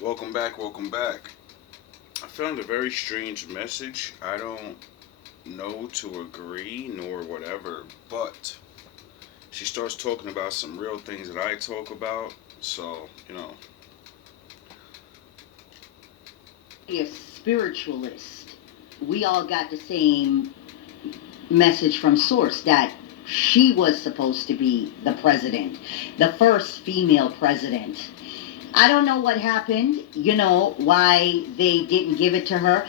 Welcome back, welcome back. I found a very strange message. I don't know to agree nor whatever, but she starts talking about some real things that I talk about. So, A spiritualist. We all got the same message from source that she was supposed to be the president, the first female president. I don't know what happened, why they didn't give it to her.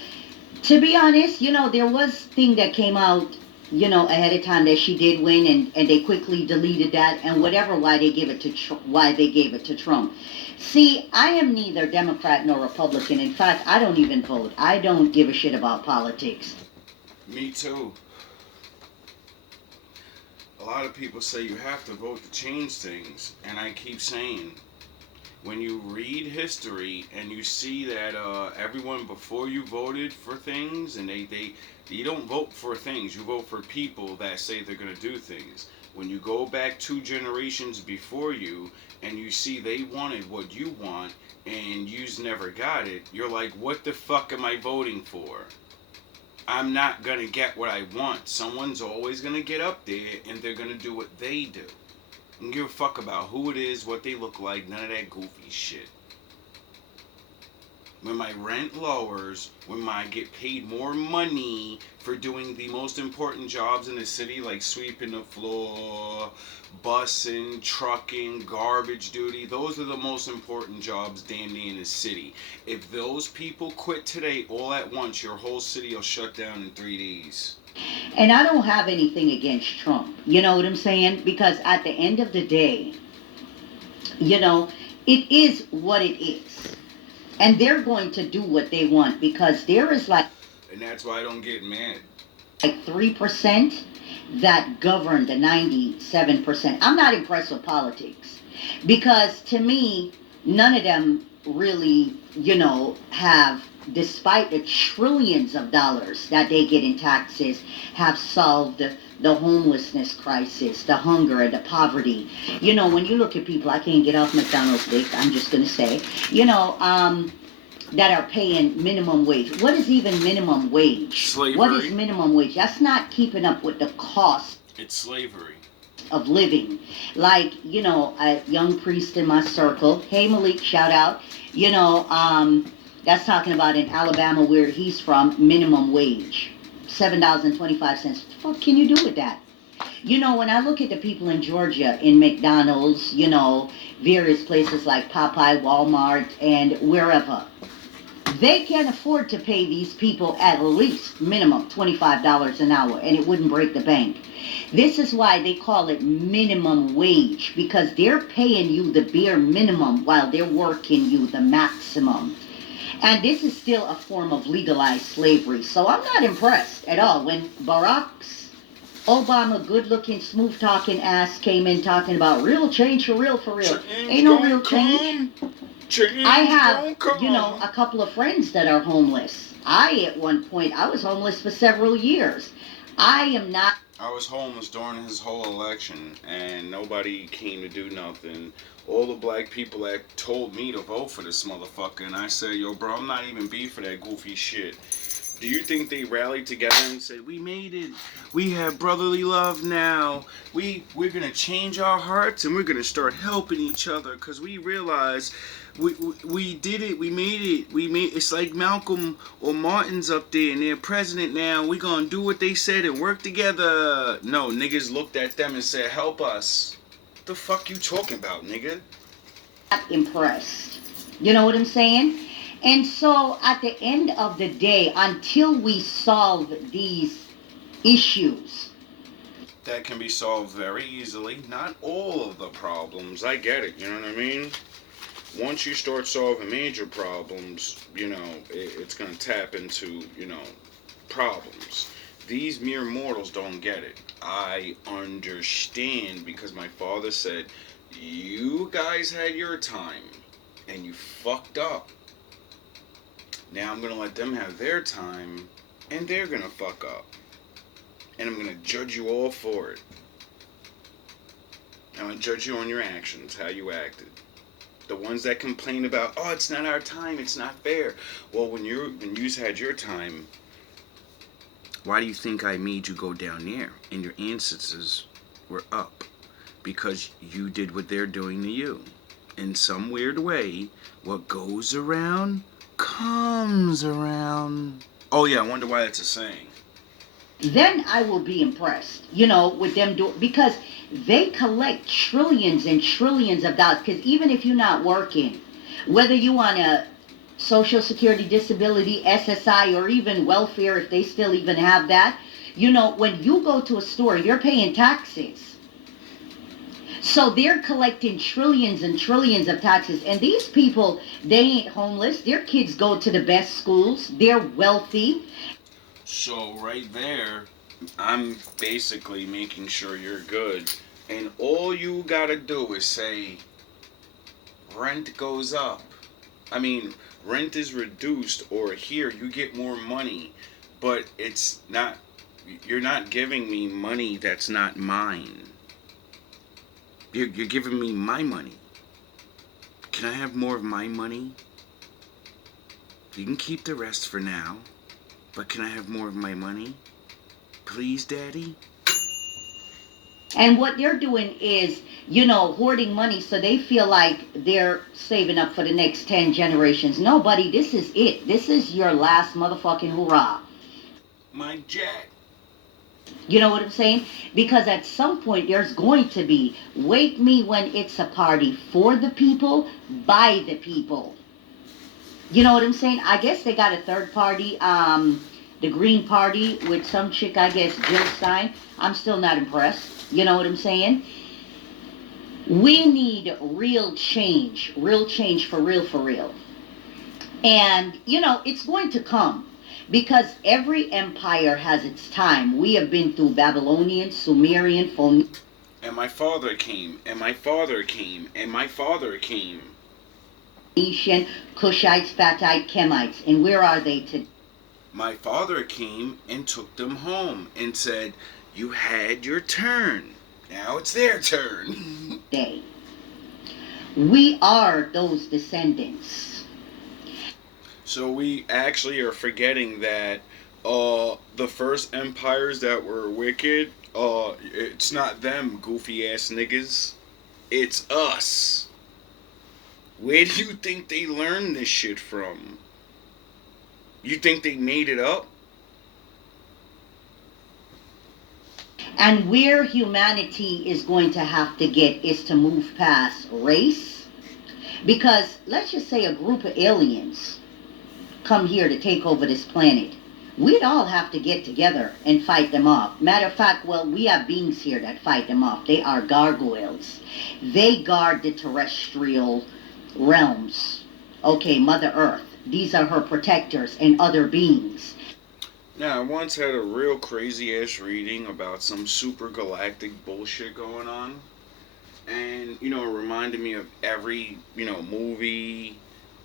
To be honest, there was thing that came out, ahead of time that she did win, and they quickly deleted that and whatever why they gave it to why they gave it to Trump. See, I am neither Democrat nor Republican. In fact, I don't even vote. I don't give a shit about politics. me too. A lot of people say you have to vote to change things, and I keep saying, when you read history and you see that everyone before you voted for things, and they you don't vote for things, you vote for people that say they're going to do things. When you go back 2 generations before you and you see they wanted what you want and you's never got it, you're like, what the fuck am I voting for? I'm not going to get what I want. Someone's always going to get up there and they're going to do what they do. I don't give a fuck about who it is, what they look like, none of that goofy shit. When my rent lowers, when I get paid more money for doing the most important jobs in the city, like sweeping the floor, bussing, trucking, garbage duty, those are the most important jobs damn near in the city. If those people quit today all at once, your whole city will shut down in 3 days. And I don't have anything against Trump. You know what I'm saying? Because at the end of the day, it is what it is. And they're going to do what they want because there is And that's why I don't get mad. 3% that govern the 97%. I'm not impressed with politics because to me, none of them really, have, despite the trillions of dollars that they get in taxes, have solved the homelessness crisis, the hunger, the poverty. When you look at people, I can't get off McDonald's dick, I'm just going to say, that are paying minimum wage. What is even minimum wage? Slavery. What is minimum wage? That's not keeping up with the cost. It's slavery. Of living. Like, a young priest in my circle, hey Malik, shout out, that's talking about in Alabama where he's from, minimum wage. $7.25. What the fuck can you do with that? When I look at the people in Georgia in McDonald's, various places like Popeye, Walmart, and wherever, they can afford to pay these people at least minimum $25 an hour, and it wouldn't break the bank. This is why they call it minimum wage, because they're paying you the bare minimum while they're working you the maximum. And this is still a form of legalized slavery. So I'm not impressed at all. When Barack's Obama good-looking, smooth-talking ass came in talking about real change for real, for real. Ain't no real change. I have, a couple of friends that are homeless. At one point, I was homeless for several years. I am not. I was homeless during his whole election, and nobody came to do nothing. All the black people that told me to vote for this motherfucker, and I said, yo, bro, I'm not even beef for that goofy shit. Do you think they rallied together and said, we made it, we have brotherly love now, we're gonna change our hearts and we're gonna start helping each other because we realize we did it, we made it, it's like Malcolm or Martin's up there and they're president now, we gonna do what they said and work together. No, niggas looked at them and said, help us. What the fuck you talking about, nigga? Impressed. You know what I'm saying? And so at the end of the day, until we solve these issues, that can be solved very easily. Not all of the problems. I get it, you know what I mean? Once you start solving major problems, it's going to tap into, problems. These mere mortals don't get it. I understand because my father said, you guys had your time and you fucked up. Now I'm going to let them have their time and they're going to fuck up. And I'm going to judge you all for it. I'm going to judge you on your actions, how you acted. The ones that complain about, oh, it's not our time, it's not fair. Well, when you had your time, why do you think I made you go down there and your ancestors were up? Because you did what they're doing to you. In some weird way, what goes around comes around. Oh yeah, I wonder why that's a saying. Then I will be impressed, with them because they collect trillions and trillions of dollars. Because even if you're not working, whether you want a Social Security, disability, SSI, or even welfare, if they still even have that, when you go to a store, you're paying taxes. So they're collecting trillions and trillions of taxes. And these people, they ain't homeless. Their kids go to the best schools. They're wealthy. So right there, I'm basically making sure you're good. And all you gotta do is say, rent goes up. I mean, rent is reduced, or here, you get more money. But it's not, you're not giving me money that's not mine. You're giving me my money. Can I have more of my money? You can keep the rest for now. But can I have more of my money? Please, Daddy? And what they're doing is, hoarding money so they feel like they're saving up for the next 10 generations. No, buddy, this is it. This is your last motherfucking hurrah. My jet. You know what I'm saying? Because at some point there's going to be, wake me when it's a party for the people, by the people. You know what I'm saying? I guess they got a third party, the Green Party with some chick, I guess, Jill Stein. I'm still not impressed. You know what I'm saying? We need real change for real. And, it's going to come. Because every empire has its time. We have been through Babylonian, Sumerian, and my father came, and my father came, and my father came. Phoenician, Cushites, Fatite, Kemites. And where are they today? My father came and took them home and said, you had your turn. Now it's their turn. We are those descendants. So we actually are forgetting that the first empires that were wicked, it's not them goofy ass niggas. It's us. Where do you think they learned this shit from? You think they made it up? And where humanity is going to have to get is to move past race. Because let's just say a group of aliens come here to take over this planet. We'd all have to get together and fight them off. Matter of fact, we have beings here that fight them off. They are gargoyles. They guard the terrestrial realms. Okay, Mother Earth. These are her protectors and other beings. Now, I once had a real crazy ass reading about some super galactic bullshit going on. And, it reminded me of every, movie,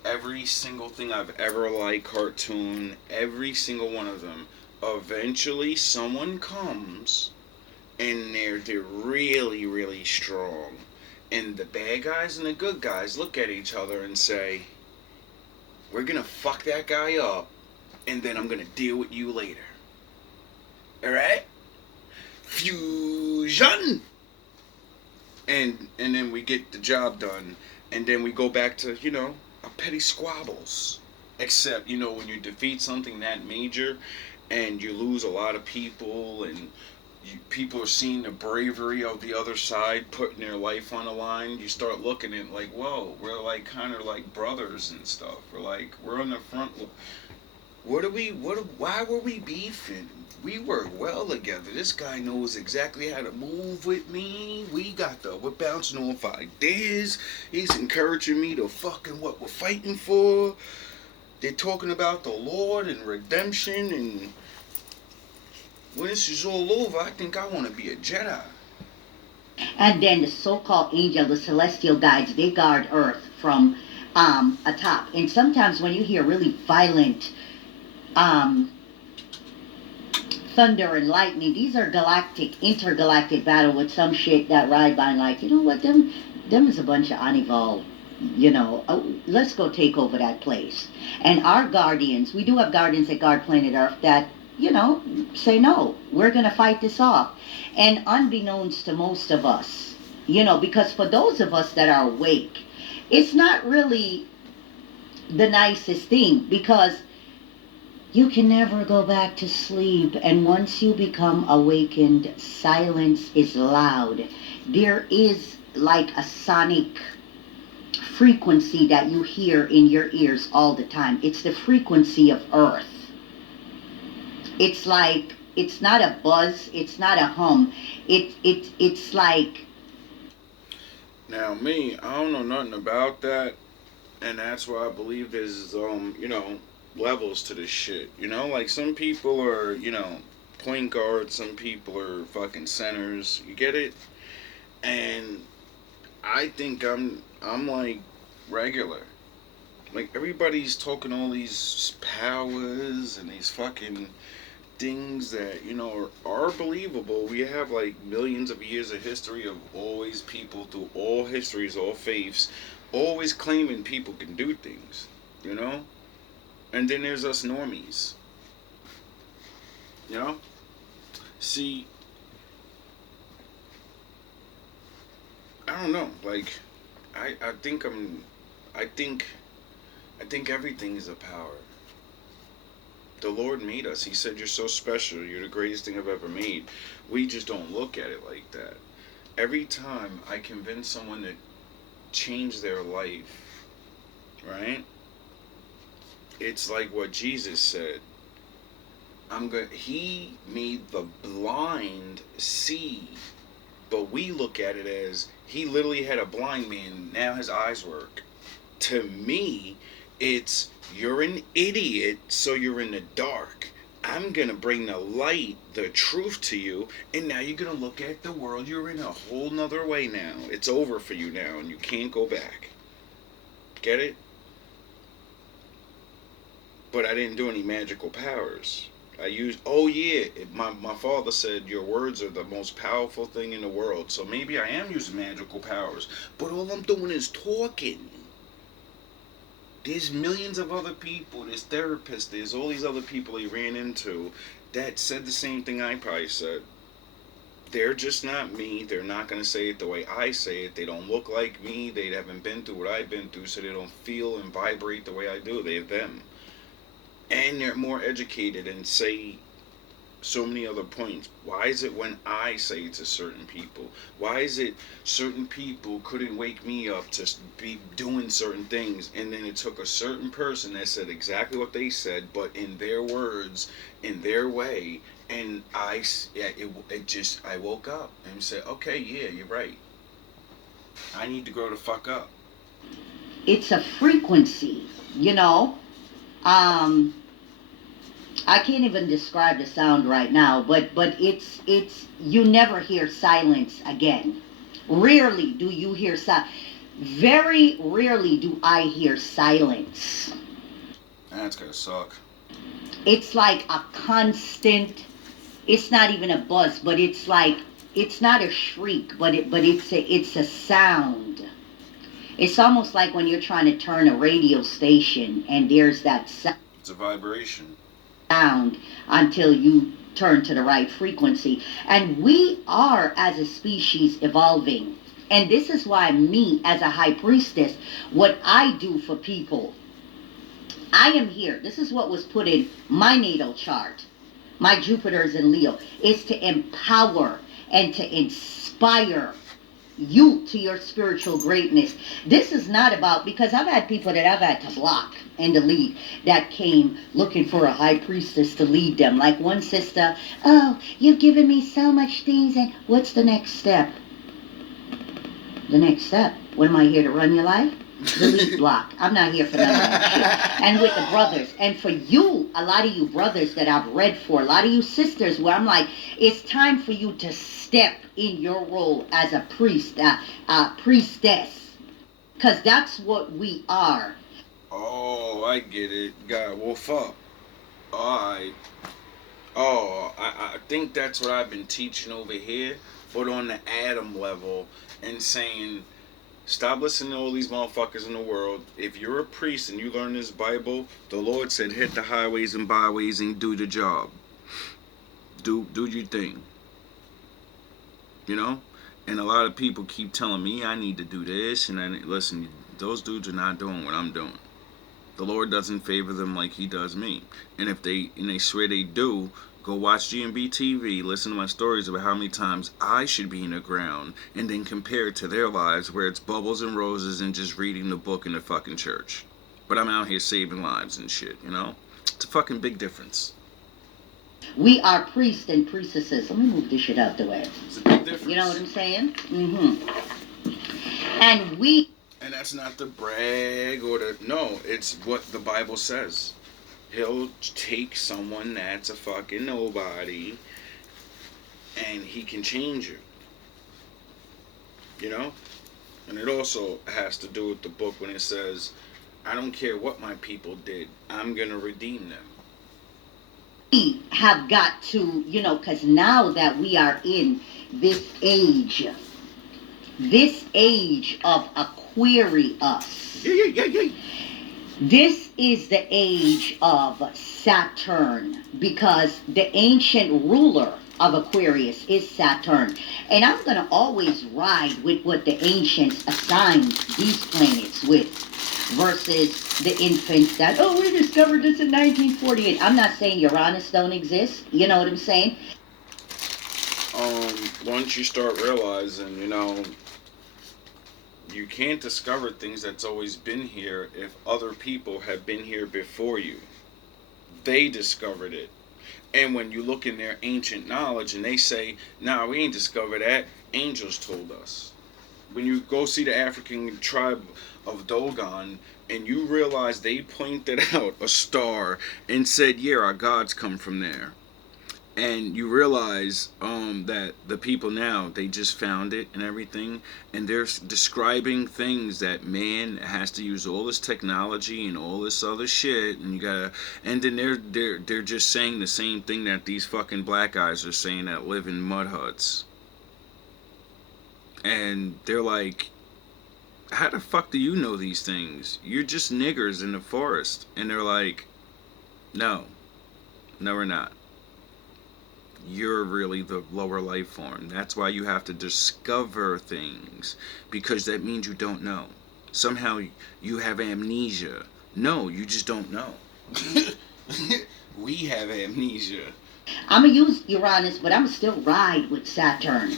every single thing I've ever liked, cartoon, every single one of them. Eventually, someone comes and they're really, really strong. And the bad guys and the good guys look at each other and say, we're gonna fuck that guy up, and then I'm gonna deal with you later. Alright? Fusion! And then we get the job done, and then we go back to, petty squabbles. Except, when you defeat something that major, and you lose a lot of people, and people are seeing the bravery of the other side putting their life on the line, you start looking at it like, whoa, we're like kind of like brothers and stuff. We're on the front. Why were we beefing? We work well together. This guy knows exactly how to move with me. We're bouncing off ideas. He's encouraging me to fucking what we're fighting for. They're talking about the Lord and redemption, and when this is all over, I think I want to be a Jedi. And then the so-called angel, the celestial guides, they guard Earth from atop. And sometimes when you hear really violent thunder and lightning, these are intergalactic battle with some shit that ride by and like, you know what, them is a bunch of unevolved let's go take over that place. And our guardians, we do have guardians that guard planet Earth that, say no, we're going to fight this off. And unbeknownst to most of us, because for those of us that are awake, it's not really the nicest thing, because you can never go back to sleep. And once you become awakened, silence is loud. There is like a sonic frequency that you hear in your ears all the time. It's the frequency of Earth. It's like, it's not a buzz, it's not a hum. It's like... Now me, I don't know nothing about that, and that's why I believe there's levels to this shit. Like some people are, point guards, some people are fucking centers. You get it? And I think I'm like regular. Like everybody's talking all these powers and these fucking things that are believable. We have like millions of years of history of always people through all histories, all faiths, always claiming people can do things, and then there's us normies, see, I don't know, like I think I think everything is a power. The Lord made us. He said, you're so special. You're the greatest thing I've ever made. We just don't look at it like that. Every time I convince someone to change their life, right? It's like what Jesus said. He made the blind see. But we look at it as he literally had a blind man. Now his eyes work. To me, it's you're an idiot, so you're in the dark. I'm going to bring the light, the truth to you, and now you're going to look at the world. You're in a whole nother way now. It's over for you now, and you can't go back. Get it? But I didn't do any magical powers. I used, my father said your words are the most powerful thing in the world. So maybe I am using magical powers. But all I'm doing is talking. There's millions of other people, there's therapists, there's all these other people he ran into that said the same thing I probably said. They're just not me. They're not going to say it the way I say it. They don't look like me. They haven't been through what I've been through, so they don't feel and vibrate the way I do. They're them. And they're more educated and say so many other points. Why is it when I say it to certain people? Why is it certain people couldn't wake me up to be doing certain things, and then it took a certain person that said exactly what they said, but in their words, in their way, and I woke up and said, okay, yeah, you're right. I need to grow the fuck up. It's a frequency, I can't even describe the sound right now, but it's you never hear silence again. Rarely do you hear silence. Very rarely do I hear silence. That's gonna suck. It's like a constant. It's not even a buzz, but it's like, it's not a shriek, but it's a sound. It's almost like when you're trying to turn a radio station and there's that sound. It's a vibration. Sound until you turn to the right frequency. And we are, as a species, evolving. And this is why me, as a high priestess, what I do for people, I am here. This is what was put in my natal chart. My Jupiter's in Leo, is to empower and to inspire you to your spiritual greatness. This is not about, because I've had people that I've had to block and delete that came looking for a high priestess to lead them. Like one sister, oh, you've given me so much things, and what's the next step? The next step? What, am I here to run your life? Delete, block. I'm not here for none of that shit. And with the brothers, and for you, a lot of you brothers that I've read for, a lot of you sisters, where I'm like, it's time for you to step in your role as a priest, priestess, because that's what we are. Oh, I get it. God, wolf up. Alright. Oh, I think that's what I've been teaching over here, but on the atom level, and saying Stop listening to all these motherfuckers in the world. If you're a priest and you learn this Bible, the Lord said hit the highways and byways and do the job. Do your thing. You know? And a lot of people keep telling me I need to do this, and listen, those dudes are not doing what I'm doing. The Lord doesn't favor them like he does me. And if they swear they do, go watch GMB TV, listen to my stories about how many times I should be in the ground, and then compare it to their lives where it's bubbles and roses and just reading the book in the fucking church. But I'm out here saving lives and shit, you know? It's a fucking big difference. We are priests and priestesses. Let me move this shit out the way. It's a big difference. You know what I'm saying? And that's not the brag or the... No, it's what the Bible says. He'll take someone that's a fucking nobody and he can change you. You know? And it also has to do with the book when it says, I don't care what my people did, I'm going to redeem them. We have got to, because now that we are in this age of Aquarius. Yeah. This is the age of Saturn, because the ancient ruler of Aquarius is Saturn. And I'm going to always ride with what the ancients assigned these planets with, versus the infants that, we discovered this in 1948. I'm not saying Uranus don't exist. You know what I'm saying? Once you start realizing, you can't discover things that's always been here if other people have been here before you. They discovered it. And when you look in their ancient knowledge and they say, nah, we ain't discovered that, angels told us. When you go see the African tribe of Dogon and you realize they pointed out a star and said, yeah, our gods come from there. And you realize that the people now, they just found it and everything, and they're describing things that man has to use all this technology and all this other shit, and then they're just saying the same thing that these fucking black guys are saying that live in mud huts. And they're like, how the fuck do you know these things? You're just niggers in the forest. And they're like, no, we're not. You're really the lower life form. That's why you have to discover things, because that means you don't know. Somehow you have amnesia. No, you just don't know. We have amnesia. I'm going to use Uranus, but I'm going to still ride with Saturn.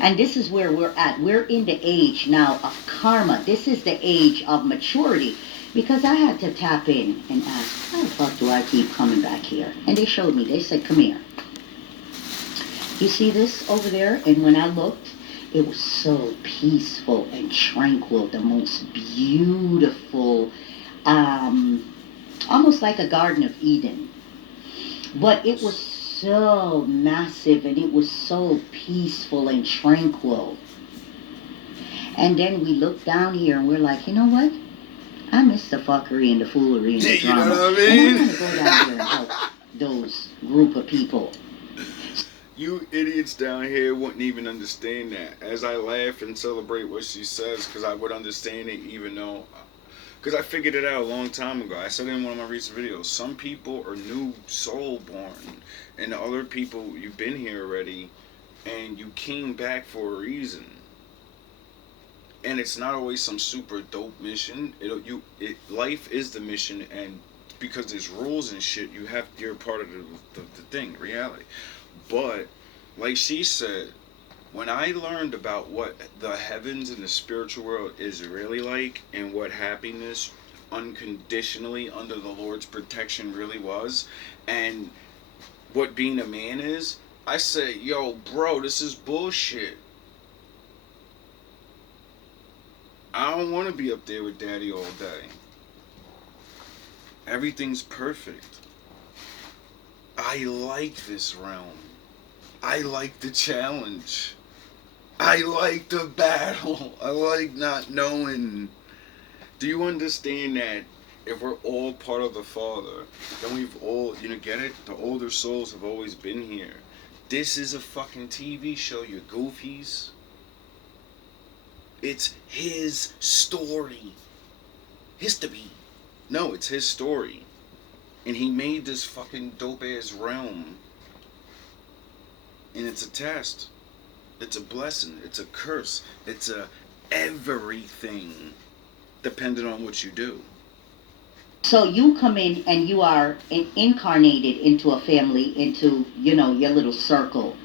And this is where we're at. We're in the age now of karma. This is the age of maturity. Because I had to tap in and ask, how the fuck do I keep coming back here? And they showed me. They said, come here. You see this over there? And when I looked, it was so peaceful and tranquil. The most beautiful, almost like a Garden of Eden. But it was so massive and it was so peaceful and tranquil. And then we looked down here and we're like, you know what? I miss the fuckery and the foolery and the drama. You know what I mean? And I'm going to go down here and help those group of people. You idiots down here wouldn't even understand that. As I laugh and celebrate what she says, because I would understand it even though... Because I figured it out a long time ago. I said it in one of my recent videos. Some people are new soul born. And the other people, you've been here already. And you came back for a reason. And it's not always some super dope mission. Life is the mission. And because there's rules and shit, you're part of the thing, reality. But, like she said, when I learned about what the heavens and the spiritual world is really like, and what happiness unconditionally under the Lord's protection really was, and what being a man is, I said, yo, bro, this is bullshit. I don't want to be up there with daddy all day. Everything's perfect. I like this realm. I like the challenge. I like the battle. I like not knowing. Do you understand that if we're all part of the Father, then we've all, get it? The older souls have always been here. This is a fucking TV show, you goofies. It's his story. History. No, it's his story. And he made this fucking dope-ass realm. And it's a test. It's a blessing. It's a curse. It's a everything. Depending on what you do. So you come in and you are incarnated into a family, into, you know, your little circle.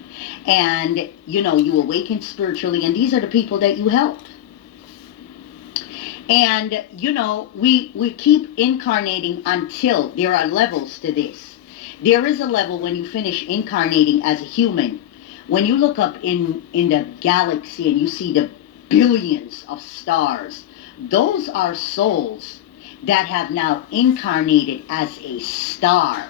And, you know, you awaken spiritually, and these are the people that you help. And, you know, we keep incarnating until there are levels to this. There is a level when you finish incarnating as a human. When you look up in the galaxy and you see the billions of stars, those are souls that have now incarnated as a star,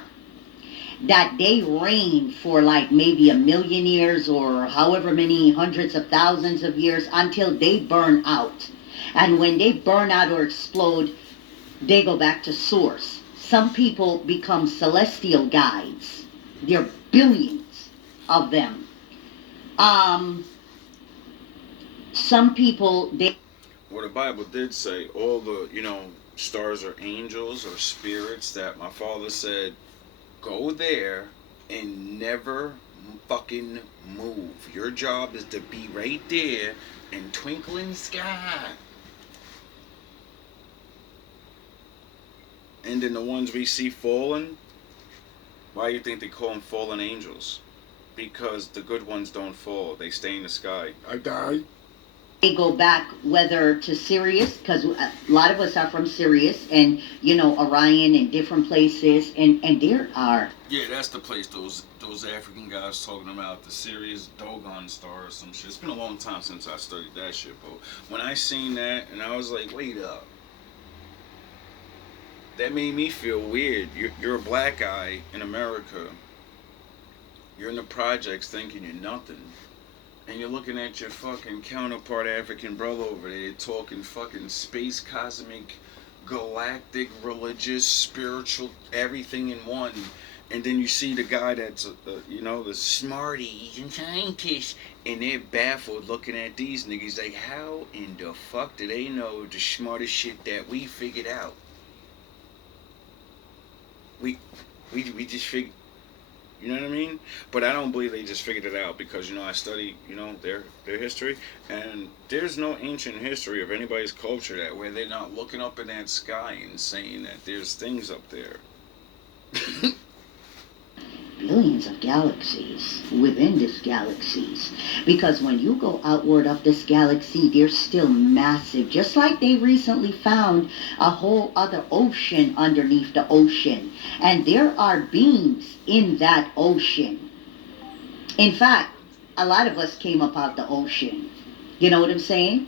that they reign for like maybe 1,000,000 years or however many hundreds of thousands of years until they burn out. And when they burn out or explode, they go back to source. Some people become celestial guides. There are billions of them. Some people, they... Well, the Bible did say all the, you know, stars are angels or spirits that my father said, go there and never fucking move. Your job is to be right there and twinkle in the sky. And then the ones we see fallen, why do you think they call them fallen angels? Because the good ones don't fall. They stay in the sky. I die. They go back whether to Sirius, because a lot of us are from Sirius, and, you know, Orion and different places, and there are... Yeah, that's the place those African guys talking about, the Sirius Dogon star or some shit. It's been a long time since I studied that shit, but when I seen that, and I was like, wait up. That made me feel weird. You're a black guy in America. You're in the projects thinking you're nothing. And you're looking at your fucking counterpart African brother over there talking fucking space, cosmic, galactic, religious, spiritual, everything in one. And then you see the guy that's, you know, the smarty and scientist, and they're baffled looking at these niggas like, how in the fuck do they know the smartest shit that we figured out? We just figured... You know what I mean? But I don't believe they just figured it out because, you know, I study, you know, their history. And there's no ancient history of anybody's culture that where they're not looking up in that sky and saying that there's things up there. Billions of galaxies within this galaxies, because when you go outward of this galaxy, they're still massive, just like they recently found a whole other ocean underneath the ocean, and there are beings in that ocean. In fact, a lot of us came up out the ocean, you know what I'm saying?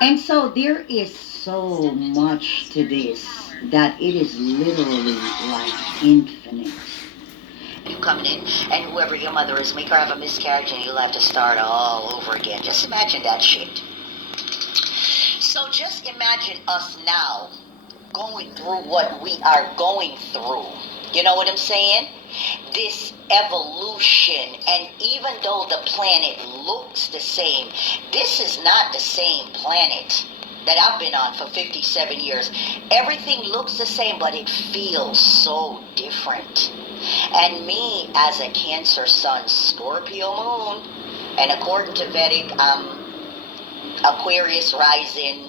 And so there is so much to this that it is literally like infinite. You coming in, and whoever your mother is, make her have a miscarriage, and you'll have to start all over again. Just imagine that shit. So just imagine us now going through what we are going through. You know what I'm saying? This evolution, and even though the planet looks the same, this is not the same planet that I've been on for 57 years. Everything looks the same, but it feels so different. And me, as a Cancer Sun, Scorpio Moon, and according to Vedic, Aquarius rising,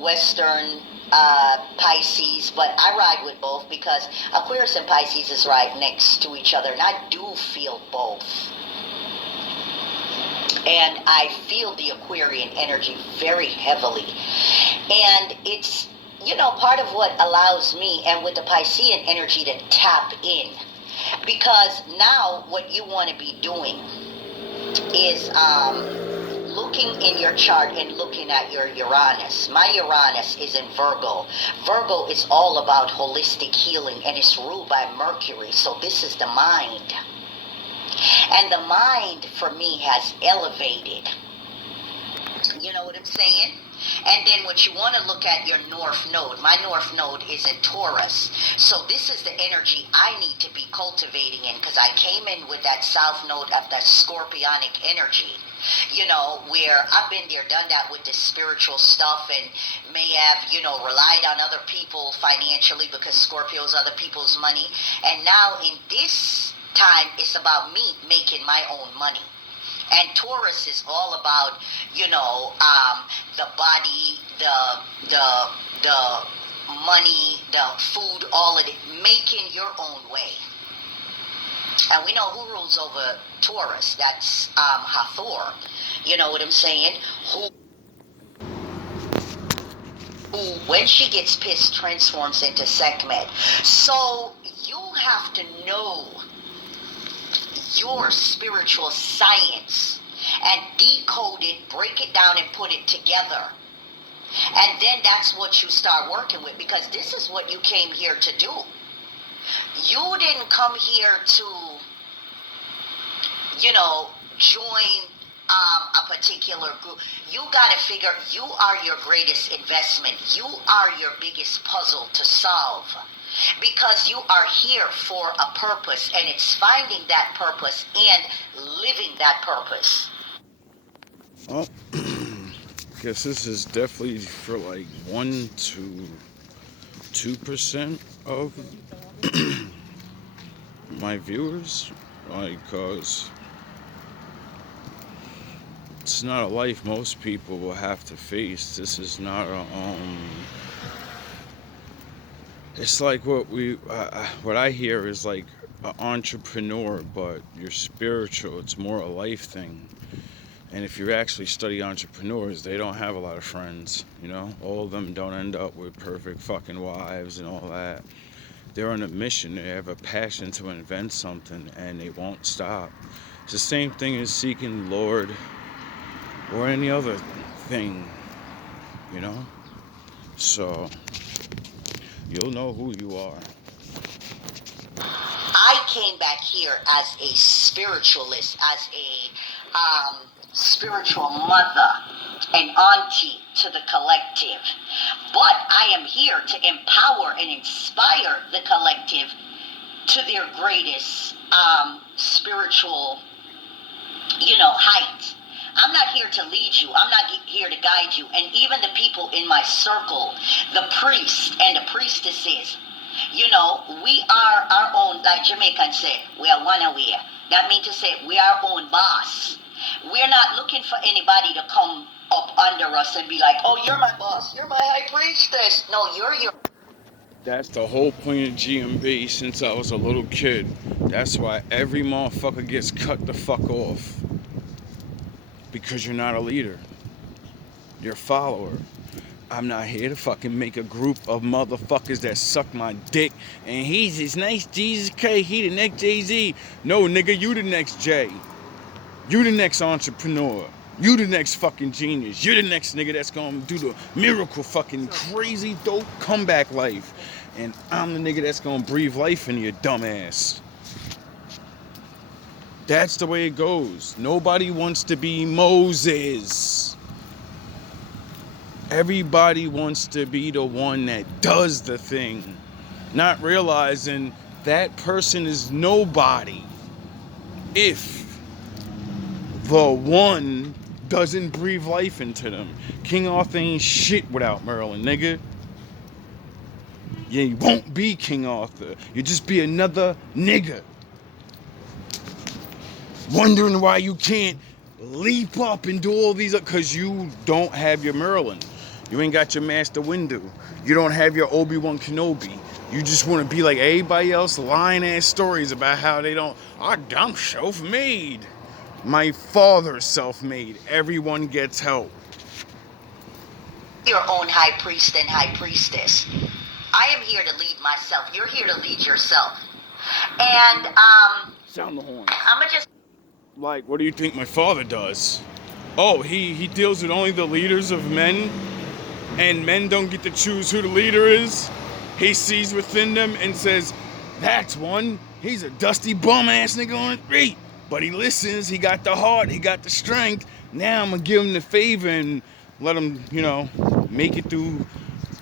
Western Pisces, but I ride with both because Aquarius and Pisces is right next to each other, and I do feel both. And I feel the Aquarian energy very heavily. And it's, you know, part of what allows me, and with the Piscean energy, to tap in. Because now what you want to be doing is looking in your chart and looking at your Uranus. My Uranus is in Virgo. Virgo is all about holistic healing, and it's ruled by Mercury. So this is the mind. And the mind, for me, has elevated. You know what I'm saying? And then what you want to look at your north node. My north node is in Taurus. So this is the energy I need to be cultivating in, because I came in with that south node of that scorpionic energy. You know, where I've been there, done that with this spiritual stuff, and may have, you know, relied on other people financially because Scorpio's other people's money. And now in this time, it's about me making my own money. And Taurus is all about, you know, the body, the money, the food, all of it, making your own way. And we know who rules over Taurus. That's Hathor. You know what I'm saying? Who, when she gets pissed, transforms into Sekhmet. So you have to know your spiritual science and decode it, break it down, and put it together. And then that's what you start working with, because this is what you came here to do. You didn't come here to, you know, join a particular group. You got to figure, you are your greatest investment. You are your biggest puzzle to solve. Because you are here for a purpose, and it's finding that purpose and living that purpose. Well, guess this is definitely for like 1 to 2% of my viewers, like, cause it's not a life most people will have to face. This is not a it's like what I hear is like an entrepreneur, but you're spiritual. It's more a life thing. And if you actually study entrepreneurs, they don't have a lot of friends, you know? All of them don't end up with perfect fucking wives and all that. They're on a mission. They have a passion to invent something, and they won't stop. It's the same thing as seeking the Lord or any other thing, you know? So you'll know who you are. I came back here as a spiritualist, as a spiritual mother, an auntie to the collective. But I am here to empower and inspire the collective to their greatest spiritual, you know, height. I'm not here to lead you. I'm not here to guide you. And even the people in my circle, the priests and the priestesses, you know, we are our own, like Jamaicans say, we are one aware. That means to say we are our own boss. We're not looking for anybody to come up under us and be like, oh, you're my boss, you're my high priestess. No, you're your... That's the whole point of GMB since I was a little kid. That's why every motherfucker gets cut the fuck off. Because you're not a leader. You're a follower. I'm not here to fucking make a group of motherfuckers that suck my dick. And he's his nice Jesus K. He the next Jay-Z. No, nigga, you the next Jay. You the next entrepreneur. You the next fucking genius. You're the next nigga that's gonna do the miracle fucking crazy dope comeback life. And I'm the nigga that's gonna breathe life into your dumb ass. That's the way it goes. Nobody wants to be Moses. Everybody wants to be the one that does the thing, not realizing that person is nobody if the one doesn't breathe life into them. King Arthur ain't shit without Merlin, nigga. You won't be King Arthur. You just be another nigga. Wondering why you can't leap up and do all these, because you don't have your Merlin. You ain't got your Master Windu. You don't have your Obi-Wan Kenobi. You just want to be like everybody else, lying ass stories about how they don't. I'm self-made. My father's self-made. Everyone gets help. Your own high priest and high priestess. I am here to lead myself. You're here to lead yourself. And Sound the horn. I'ma just... Like, what do you think my father does? Oh, he deals with only the leaders of men, and men don't get to choose who the leader is. He sees within them and says, that's one. He's a dusty bum-ass nigga on the street. But he listens, he got the heart, he got the strength. Now I'm going to give him the favor and let him, make it through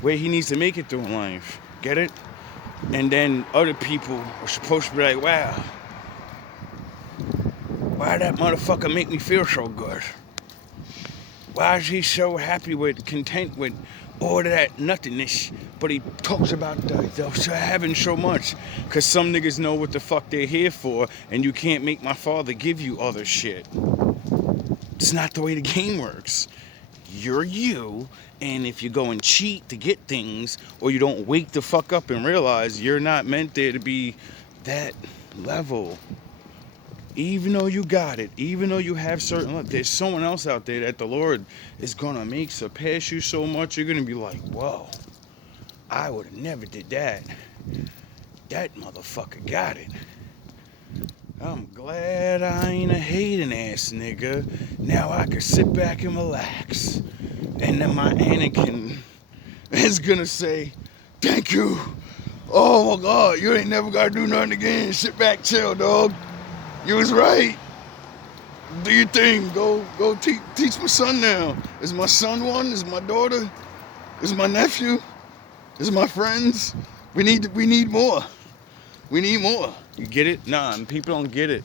where he needs to make it through in life. Get it? And then other people are supposed to be like, wow, why that motherfucker make me feel so good? Why is he so happy content with all of that nothingness? But he talks about the having so much. Because some niggas know what the fuck they're here for, and you can't make my father give you other shit. It's not the way the game works. You're you, and if you go and cheat to get things, or you don't wake the fuck up and realize you're not meant there to be that level. Even though you got it, even though you have certain, there's someone else out there that the Lord is gonna make surpass you so much, you're gonna be like, whoa, I would have never did that. That motherfucker got it. I'm glad I ain't a hating ass nigga. Now I can sit back and relax. And then my Anakin is gonna say, thank you. Oh my God, you ain't never gotta do nothing again. Sit back, chill, dog. You was right. Do your thing. Go teach my son now. Is my son one? Is my daughter? Is my nephew? Is my friends? We need more. We need more. You get it? Nah, and people don't get it.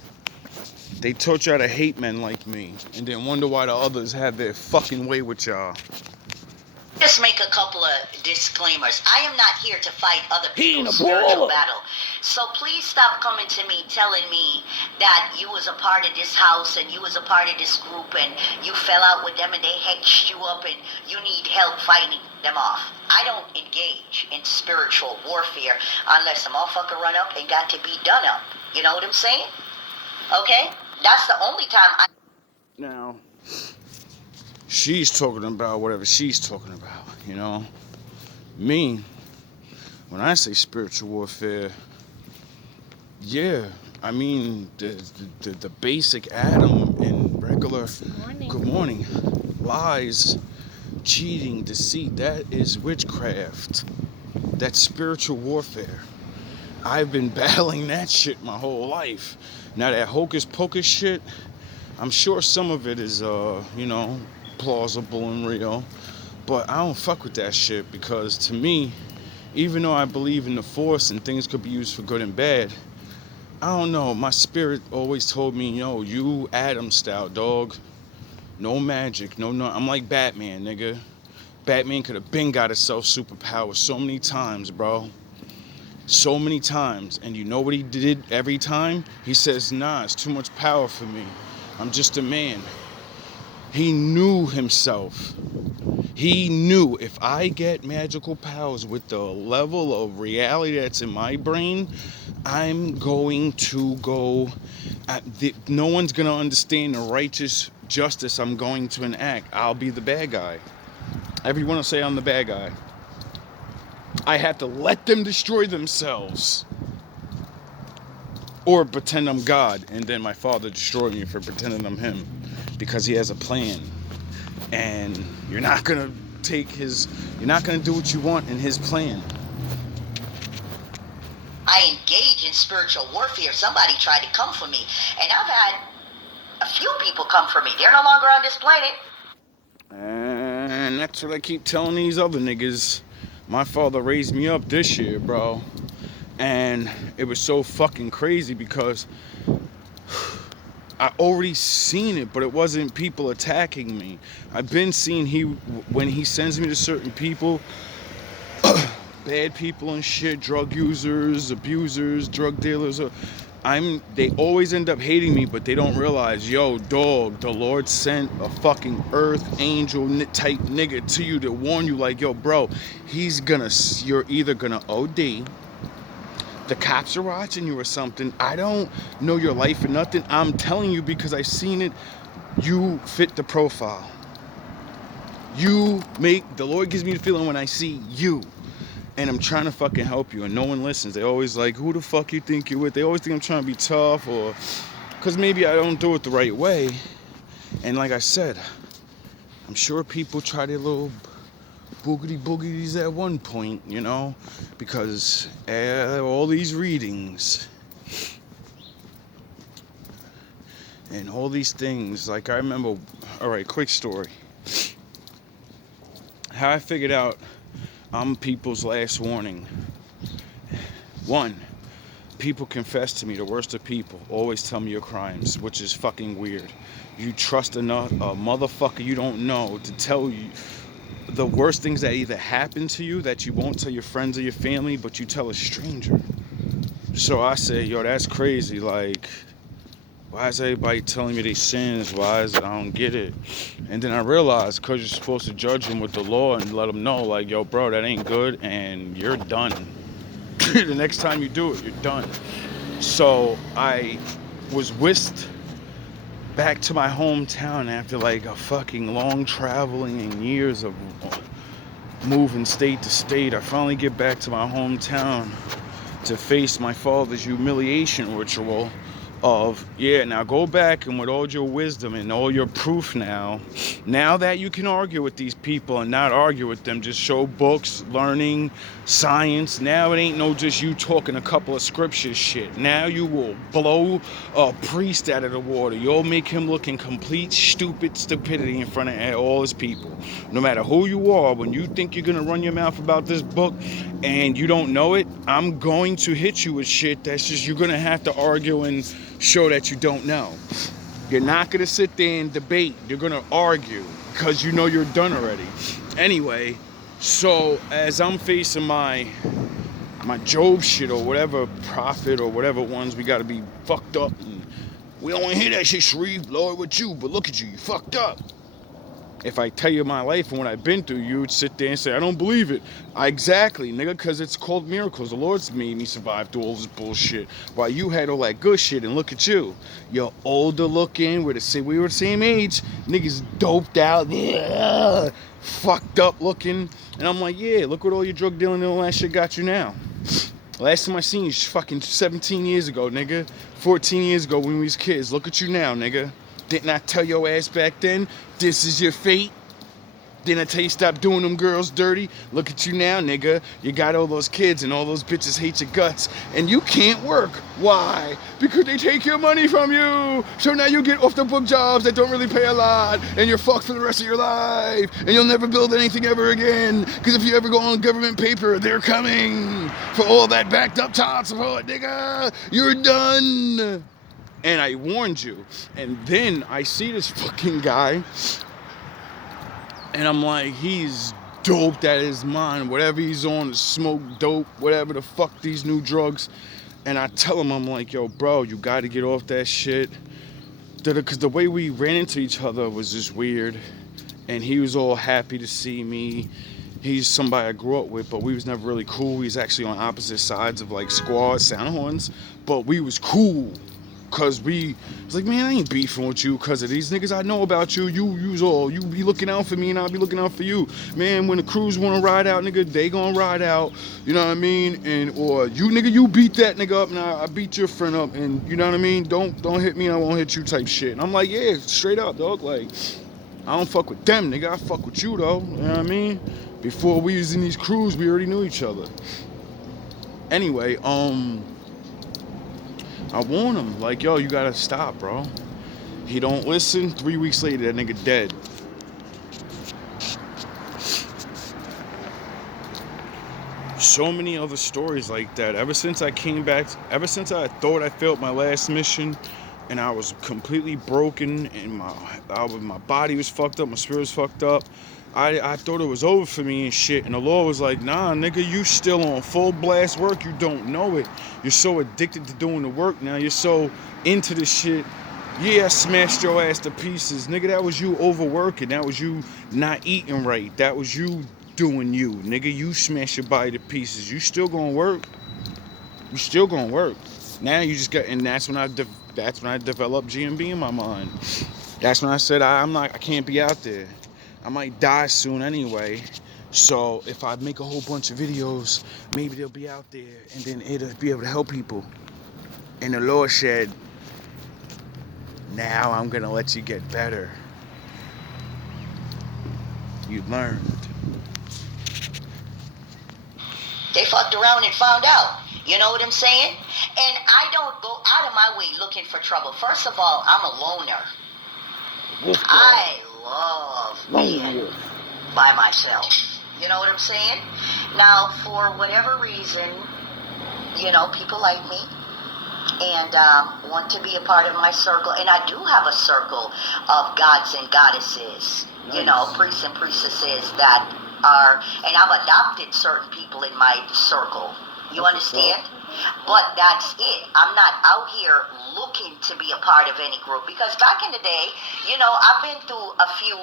They taught y'all to hate men like me, and then wonder why the others have their fucking way with y'all. Just make a couple of disclaimers. I am not here to fight other people's spiritual battle. So please stop coming to me telling me that you was a part of this house and you was a part of this group and you fell out with them and they hexed you up and you need help fighting them off. I don't engage in spiritual warfare unless a motherfucker run up and got to be done up. You know what I'm saying? Okay? That's the only time I... Now, she's talking about whatever she's talking about, Me, when I say spiritual warfare, yeah, I mean the basic Adam in regular good morning lies, cheating, deceit, that is witchcraft. That's spiritual warfare. I've been battling that shit my whole life. Now that hocus pocus shit, I'm sure some of it is plausible and real, but I don't fuck with that shit because to me, even though I believe in the force and things could be used for good and bad, I don't know, my spirit always told me, you Adam style, dog. No magic, no, I'm like Batman, nigga. Batman could have been got himself superpowers so many times, bro. So many times. And you know what he did every time? He says, nah, it's too much power for me. I'm just a man. He knew himself. He knew if I get magical powers with the level of reality that's in my brain, I'm going to go... no one's going to understand the righteous justice I'm going to enact. I'll be the bad guy. Everyone will say I'm the bad guy. I have to let them destroy themselves. Or pretend I'm God, and then my father destroyed me for pretending I'm him. Because he has a plan. And you're not going to you're not going to do what you want in his plan. I engage in spiritual warfare. Somebody tried to come for me. And I've had a few people come for me. They're no longer on this planet. And that's what I keep telling these other niggas. My father raised me up this year, bro. And it was so fucking crazy because I already seen it, but it wasn't people attacking me. I've been seeing when he sends me to certain people, bad people and shit, drug users, abusers, drug dealers, they always end up hating me, but they don't realize, yo, dog, the Lord sent a fucking earth angel type nigga to you to warn you, like, yo, bro, you're either gonna OD, the cops are watching you or something. I don't know your life or nothing. I'm telling you because I seen it. You fit the profile. The Lord gives me the feeling when I see you. And I'm trying to fucking help you, and no one listens. They always like, who the fuck you think you're with? They always think I'm trying to be tough, or because maybe I don't do it the right way. And like I said, I'm sure people try their little boogies at one point, because all these readings and all these things. Like I remember, all right, quick story. how I figured out I'm people's last warning. 1, people confess to me, the worst of people. Always tell me your crimes, which is fucking weird. You trust a motherfucker you don't know to tell you the worst things that either happen to you that you won't tell your friends or your family, but you tell a stranger. So I say, yo, that's crazy. Like, why is everybody telling me they sins? Why is it? I don't get it. And then I realized, because you're supposed to judge them with the law and let them know, like, yo, bro, that ain't good, and you're done. The next time you do it, you're done. So I was whisked back to my hometown after like a fucking long traveling and years of moving state to state. I finally get back to my hometown to face my father's humiliation ritual of, yeah, now go back and with all your wisdom and all your proof now that you can argue with these people and not argue with them, just show books, learning, science. Now it ain't no just you talking a couple of scriptures shit. Now you will blow a priest out of the water. You'll make him look in complete stupidity in front of all his people. No matter who you are, when you think you're gonna run your mouth about this book and you don't know it, I'm going to hit you with shit that's just, you're gonna have to argue and show that you don't know. You're not gonna sit there and debate. You're gonna argue because you know you're done already. Anyway, so as I'm facing my Job shit or whatever prophet or whatever ones, we gotta be fucked up. And we don't wanna hear that shit, Sharif, Lord, with you, but look at you, you fucked up. If I tell you my life and what I've been through, you would sit there and say, I don't believe it. Exactly, nigga, because it's called miracles. The Lord's made me survive through all this bullshit while you had all that good shit, and look at you. You're older looking, we were the same age. Niggas doped out, yeah, fucked up looking. And I'm like, yeah, look what all your drug dealing and all that shit got you now. Last time I seen you fucking 17 years ago, nigga. 14 years ago when we was kids. Look at you now, nigga. Didn't I tell your ass back then, this is your fate? Didn't I tell you stop doing them girls dirty? Look at you now, nigga. You got all those kids and all those bitches hate your guts. And you can't work. Why? Because they take your money from you. So now you get off the book jobs that don't really pay a lot. And you're fucked for the rest of your life. And you'll never build anything ever again. Because if you ever go on government paper, they're coming for all that backed up child support, nigga. You're done. And I warned you. And then I see this fucking guy. And I'm like, he's doped out of his mind. Whatever he's on is smoke, dope, whatever the fuck these new drugs. And I tell him, I'm like, yo, bro, you got to get off that shit. Because the way we ran into each other was just weird. And he was all happy to see me. He's somebody I grew up with, but we was never really cool. We was actually on opposite sides of like squad sound horns. But we was cool. Cause we was like, man, I ain't beefing with you cause of these niggas. I know about you. You be looking out for me and I'll be looking out for you. Man, when the crews wanna ride out, nigga, they gonna ride out. You know what I mean? And or you nigga, you beat that nigga up and I beat your friend up, and you know what I mean? Don't hit me, I won't hit you type shit. And I'm like, yeah, straight up, dog. Like, I don't fuck with them, nigga. I fuck with you though. You know what I mean? Before we was in these crews, we already knew each other. Anyway, I warn him, like, yo, you gotta stop, bro. He don't listen. 3 weeks later, that nigga dead. So many other stories like that. Ever since I came back, ever since I thought I failed my last mission, and I was completely broken, and my body was fucked up, my spirit was fucked up. I thought it was over for me and shit, and the Lord was like, nah, nigga, you still on full blast work, you don't know it. You're so addicted to doing the work now, you're so into this shit. Yeah, I smashed your ass to pieces. Nigga, that was you overworking, that was you not eating right, that was you doing you. Nigga, you smashed your body to pieces. You still gonna work. You still gonna work. Now you just got, and that's when I developed GMB in my mind. That's when I said I can't be out there. I might die soon anyway. So if I make a whole bunch of videos, maybe they'll be out there and then it'll be able to help people. And the Lord said, now I'm gonna let you get better. You learned. They fucked around and found out. You know what I'm saying? And I don't go out of my way looking for trouble. First of all, I'm a loner. Wolfgang. I love being by myself. You know what I'm saying? Now, for whatever reason, people like me and want to be a part of my circle. And I do have a circle of gods and goddesses, Nice. priests and priestesses that are, and I've adopted certain people in my circle. You understand? But that's it. I'm not out here looking to be a part of any group, because back in the day, I've been through a few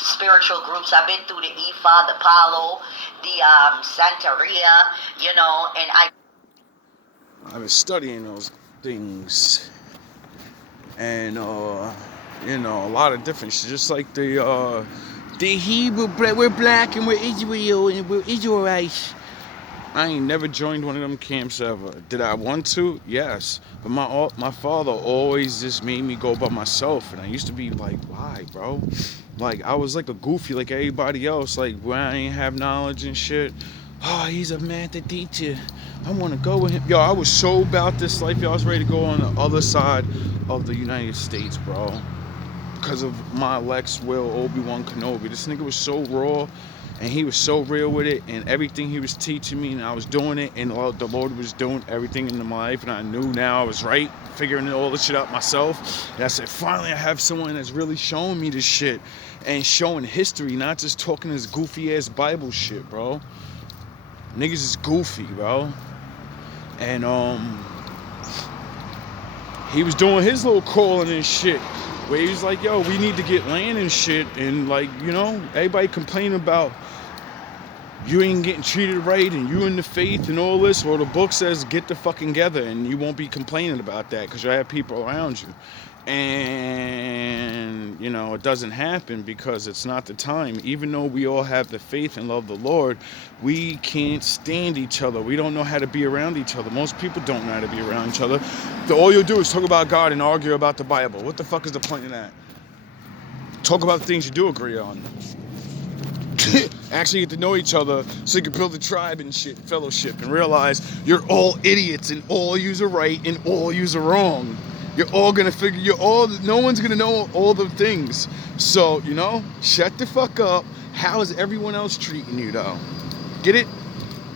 spiritual groups. I've been through the Ifa, the Palo, the Santeria, and I was studying those things, and a lot of different shit. Just like the Hebrew, we're black and we're Israel and we're Israelites. I ain't never joined one of them camps ever. Did I want to? Yes. But my father always just made me go by myself. And I used to be like, why, bro? Like, I was like a goofy like everybody else. Like, when I ain't have knowledge and shit. Oh, he's a master teacher. I want to go with him. Yo, I was so about this life. Yo, I was ready to go on the other side of the United States, bro. Because of my Lex Will Obi-Wan Kenobi. This nigga was so raw. And he was so real with it, and everything he was teaching me, and I was doing it, and the Lord was doing everything in my life, and I knew now I was right, figuring all this shit out myself. And I said, finally, I have someone that's really showing me this shit, and showing history, not just talking this goofy-ass Bible shit, bro. Niggas is goofy, bro. And, he was doing his little calling and shit, where he was like, yo, we need to get land and shit, and like, everybody complaining about you ain't getting treated right and you in the faith and all this. Well, the book says get the fucking together, and you won't be complaining about that because you'll have people around you. And, it doesn't happen because it's not the time. Even though we all have the faith and love the Lord, we can't stand each other. We don't know how to be around each other. Most people don't know how to be around each other. All you'll do is talk about God and argue about the Bible. What the fuck is the point of that? Talk about the things you do agree on. Actually get to know each other so you can build a tribe and shit, fellowship, and realize you're all idiots and all yous are right and all yous are wrong. You're all gonna no one's gonna know all the things. So, shut the fuck up. How is everyone else treating you though? Get it?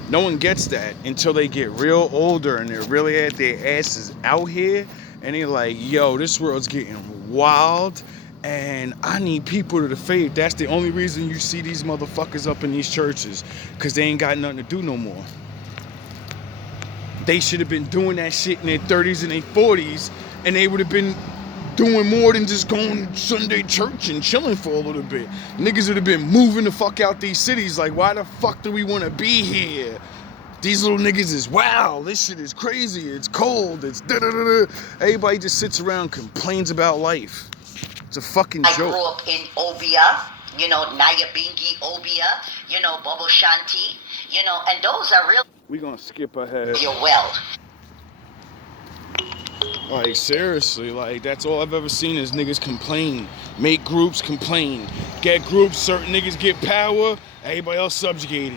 No one gets that until they get real older and they're really at their asses out here and they're like, yo, this world's getting wild. And I need people to the faith. That's the only reason you see these motherfuckers up in these churches, because they ain't got nothing to do no more. They should have been doing that shit in their 30s and their 40s, and they would have been doing more than just going to Sunday church and chilling for a little bit. Niggas would have been moving the fuck out these cities. Like, why the fuck do we want to be here? These little niggas is, wow, this shit is crazy. It's cold. It's da-da-da-da. Everybody just sits around and complains about life. It's a fucking joke. I grew up in Obia, Nyabingi Obia, Bobo Shanti, and those are real. We gonna skip ahead. You're well. Like, seriously, like, that's all I've ever seen is niggas complain. Make groups complain. Get groups, certain niggas get power, everybody else subjugated.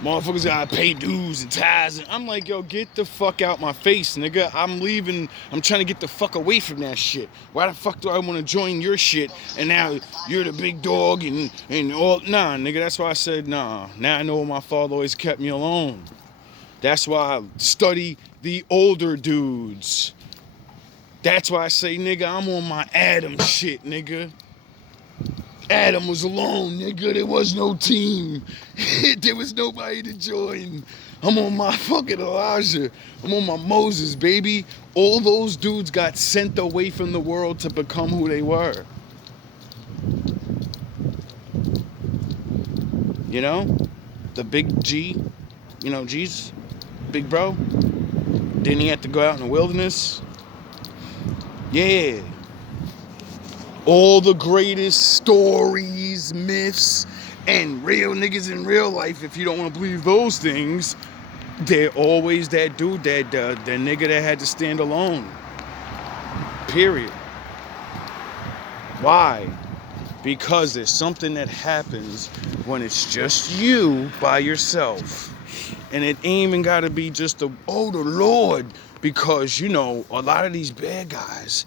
Motherfuckers gotta pay dues and tithes. And I'm like, yo, get the fuck out my face, nigga. I'm leaving. I'm trying to get the fuck away from that shit. Why the fuck do I want to join your shit? And now you're the big dog and all. Nah, nigga, that's why I said nah. Now I know why my father always kept me alone. That's why I study the older dudes. That's why I say, nigga, I'm on my Adam shit, nigga. Adam was alone, nigga. There was no team. There was nobody to join. I'm on my fucking Elijah. I'm on my Moses, baby. All those dudes got sent away from the world to become who they were. The big G, Jesus, big bro. Didn't he have to go out in the wilderness? Yeah. All the greatest stories, myths, and real niggas in real life, if you don't want to believe those things, they're always that dude, that nigga that had to stand alone. Period. Why? Because there's something that happens when it's just you by yourself. And it ain't even got to be just the Lord. Because, a lot of these bad guys,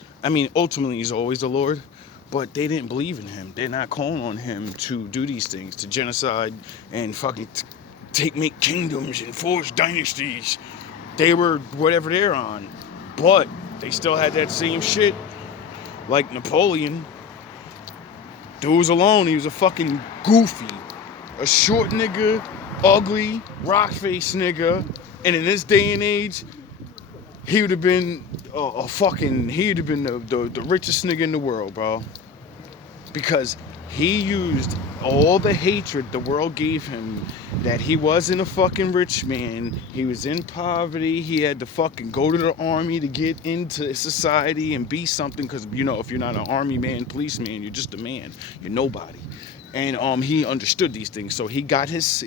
ultimately he's always the Lord. But they didn't believe in him. They're not calling on him to do these things, to genocide and fucking make kingdoms and forge dynasties. They were whatever they're on. But they still had that same shit. Like Napoleon. Dude was alone. He was a fucking goofy. A short nigga, ugly, rock-faced nigga. And in this day and age, he would have been he would have been the richest nigga in the world, bro. Because he used all the hatred the world gave him, that he wasn't a fucking rich man, he was in poverty, he had to fucking go to the army to get into society and be something, because, you know, if you're not an army man, policeman, you're just a man, you're nobody. And he understood these things, so he got his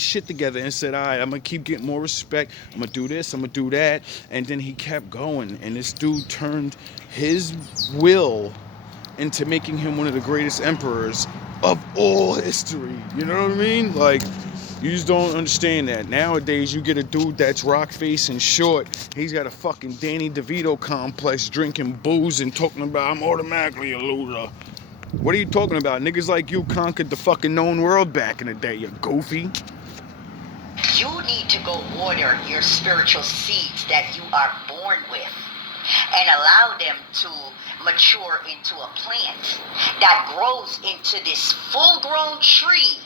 shit together and said, all right, I'm gonna keep getting more respect, I'm gonna do this, I'm gonna do that. And then he kept going, and this dude turned his will into making him one of the greatest emperors of all history. You know what I mean? Like, you just don't understand that. Nowadays, you get a dude that's rock-faced and short. He's got a fucking Danny DeVito complex, drinking booze and talking about, I'm automatically a loser. What are you talking about? Niggas like you conquered the fucking known world back in the day, you goofy. You need to go water your spiritual seeds that you are born with and allow them to mature into a plant that grows into this full-grown tree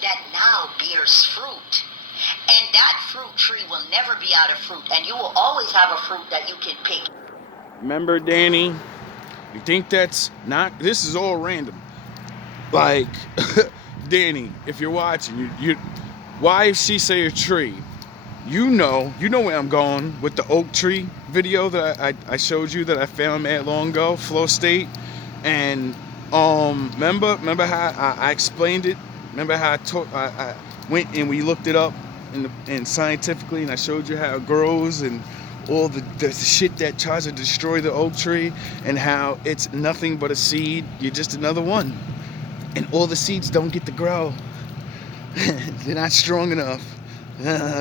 that now bears fruit. And that fruit tree will never be out of fruit, and you will always have a fruit that you can pick. Remember, Danny, you think that's not, this is all random. Like, Danny, if you're watching, you why if she say a tree? You know where I'm going with the oak tree video that I showed you that I found mad long ago, Flow State. And remember how I explained it? Remember how I went and we looked it up and scientifically, and I showed you how it grows and all the shit that tries to destroy the oak tree, and how it's nothing but a seed. You're just another one, and all the seeds don't get to grow. They're not strong enough.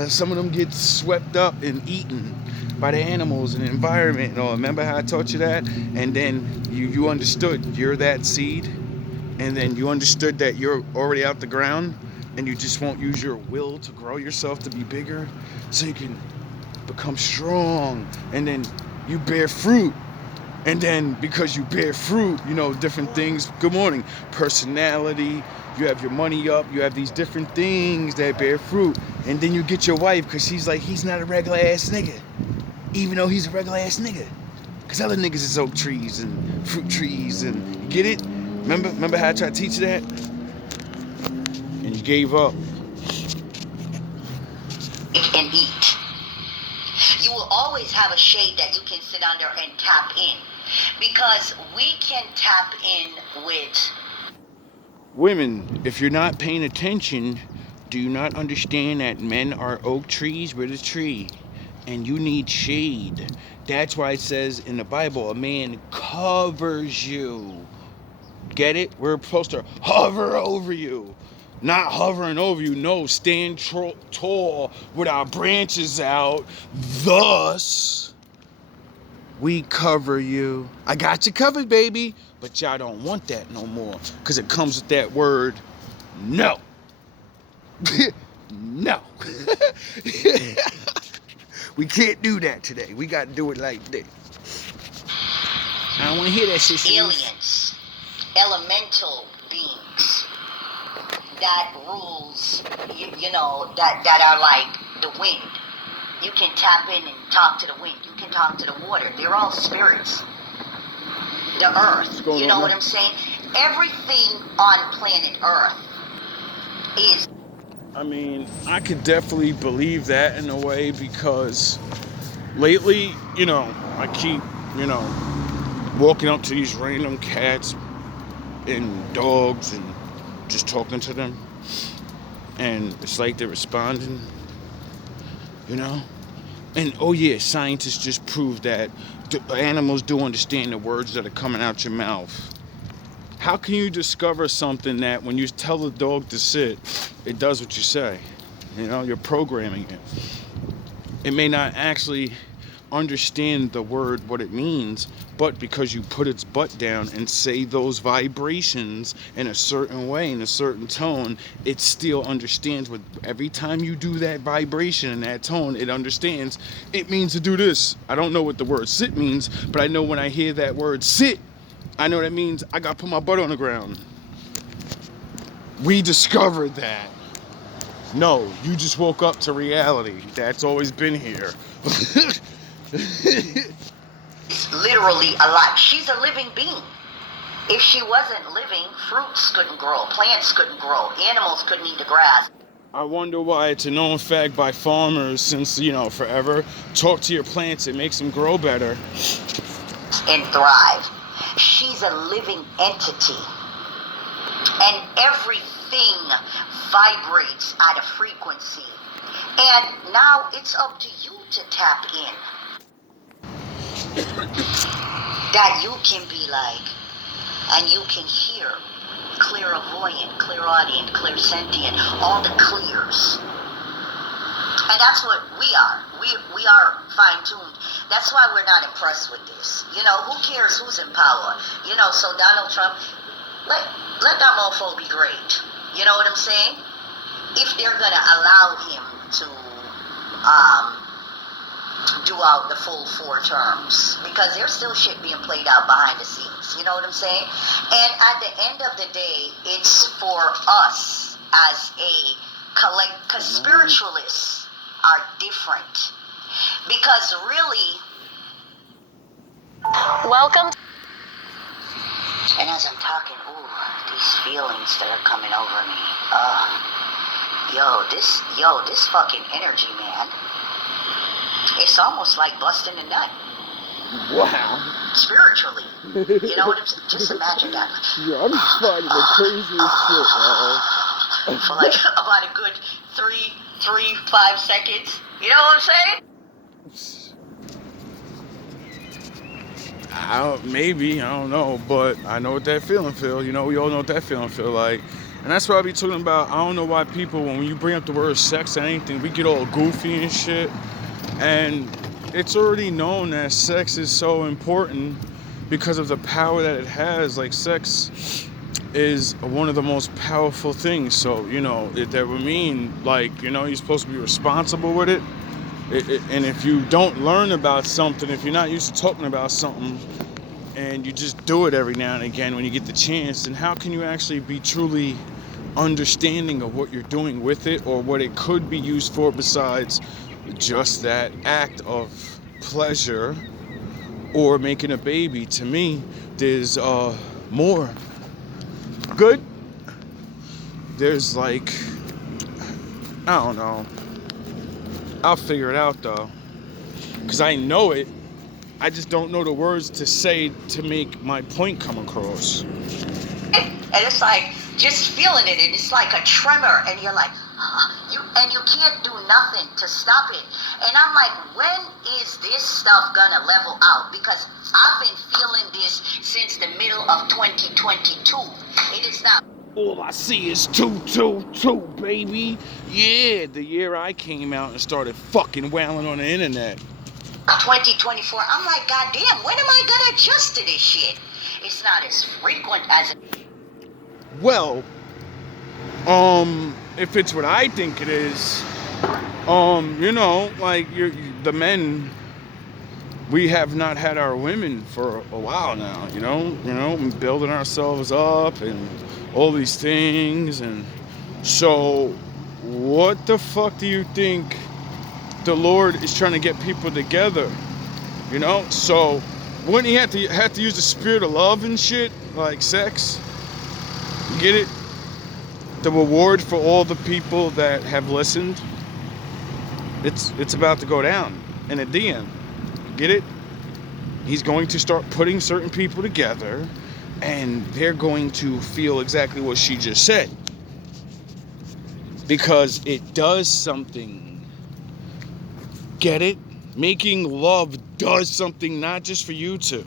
Some of them get swept up and eaten by the animals and the environment. Oh, remember how I taught you that? And then you understood you're that seed, and then you understood that you're already out the ground, and you just won't use your will to grow yourself to be bigger, so you can become strong, and then you bear fruit. And then because you bear fruit, you know, different things. Good morning. Personality. You have your money up. You have these different things that bear fruit. And then you get your wife, because she's like, he's not a regular ass nigga. Even though he's a regular ass nigga. Because other niggas is oak trees and fruit trees. And you get it? Remember how I tried to teach you that? And you gave up. And eat. You will always have a shade that you can sit under and tap in. Because we can tap in with... Women, if you're not paying attention, do you not understand that men are oak trees? We're the tree. And you need shade. That's why it says in the Bible, a man covers you. Get it? We're supposed to hover over you. Not hovering over you. No, stand tall with our branches out. Thus, we cover you. I got you covered, baby. But y'all don't want that no more. Because it comes with that word, no. No. We can't do that today. We got to do it like this. I don't want to hear that shit. Aliens. Elemental beings. That rules, you know, that are like the wind. You can tap in and talk to the wind. You can talk to the water. They're all spirits. The earth. You know what I'm saying? Everything on planet Earth is... I mean, I could definitely believe that in a way, because lately, you know, I keep, you know, walking up to these random cats and dogs and just talking to them. And it's like they're responding, you know? And, oh yeah, scientists just proved that animals do understand the words that are coming out your mouth. How can you discover something that when you tell the dog to sit, it does what you say? You know, you're programming it. It may not actually understand the word, what it means, but because you put its butt down and say those vibrations in a certain way, in a certain tone, it still understands. What every time you do that vibration and that tone, it understands it means to do this. I don't know what the word sit means, but I know when I hear that word sit, I know that means I gotta put my butt on the ground. We discovered that. No, you just woke up to reality. That's always been here. Literally alive. She's a living being. If she wasn't living, fruits couldn't grow, plants couldn't grow, animals couldn't eat the grass. I wonder why it's a known fact by farmers since, forever. Talk to your plants, it makes them grow better. And thrive. She's a living entity. And everything vibrates at a frequency. And now it's up to you to tap in. That you can be like, and you can hear, clairvoyant, clairaudient, clairsentient, all the clears. And that's what we are. We are fine-tuned. That's why we're not impressed with this. Who cares who's in power? So Donald Trump, let that mofo be great. You know what I'm saying? If they're going to allow him to do out the full 4 terms, because there's still shit being played out behind the scenes. You know what I'm saying? And at the end of the day, it's for us as a collect, because spiritualists are different. Because really, welcome. And as I'm talking, these feelings that are coming over me. This fucking energy, man. It's almost like busting a nut. Wow. Spiritually. You know what I'm saying? Just imagine that. Yeah, I'm just finding the craziest shit, man. For like about a good 5 seconds. You know what I'm saying? Maybe, I don't know, but I know what that feeling feel. We all know what that feeling feel like. And that's what I be talking about. I don't know why people, when you bring up the word sex or anything, we get all goofy and shit. And it's already known that sex is so important because of the power that it has. Like, sex is one of the most powerful things. So, that would mean, you're supposed to be responsible with it. And if you don't learn about something, if you're not used to talking about something, and you just do it every now and again when you get the chance, then how can you actually be truly understanding of what you're doing with it, or what it could be used for besides just that act of pleasure or making a baby? To me, there's more. Good. There's I don't know. I'll figure it out though, because I know it. I just don't know the words to say to make my point come across. And it's like just feeling it, and it's like a tremor, and you're like, you can't do nothing to stop it. And I'm like, when is this stuff gonna level out? Because I've been feeling this since the middle of 2022. It is not. All I see is 222, baby. Yeah, the year I came out and started fucking wailing on the internet. 2024. I'm like, goddamn, when am I gonna adjust to this shit? It's not as frequent as. Well, if it's what I think it is, the men, we have not had our women for a while now, building ourselves up and all these things. And so what the fuck do you think the Lord is trying to get people together? So wouldn't he have to use the spirit of love and shit, like sex? Get it? The reward for all the people that have listened, it's about to go down in a DM. Get it? He's going to start putting certain people together, and they're going to feel exactly what she just said, because it does something. Get it? Making love does something, not just for you two.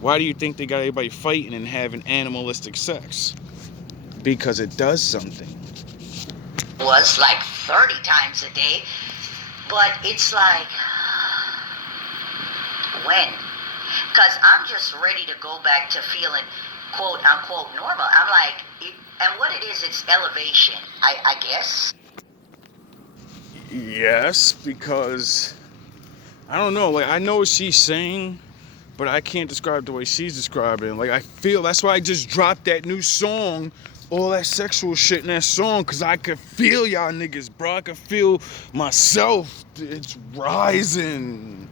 Why do you think they got everybody fighting and having animalistic sex? Because it does something. Was like 30 times a day, but it's like When? Because I'm just ready to go back to feeling quote unquote normal. I'm like, and what it is, it's elevation, I guess. Yes, because I don't know. Like, I know what she's saying, but I can't describe the way she's describing it. Like, I feel that's why I just dropped that new song, all that sexual shit in that song, because I could feel y'all niggas, bro. I could feel myself. It's rising.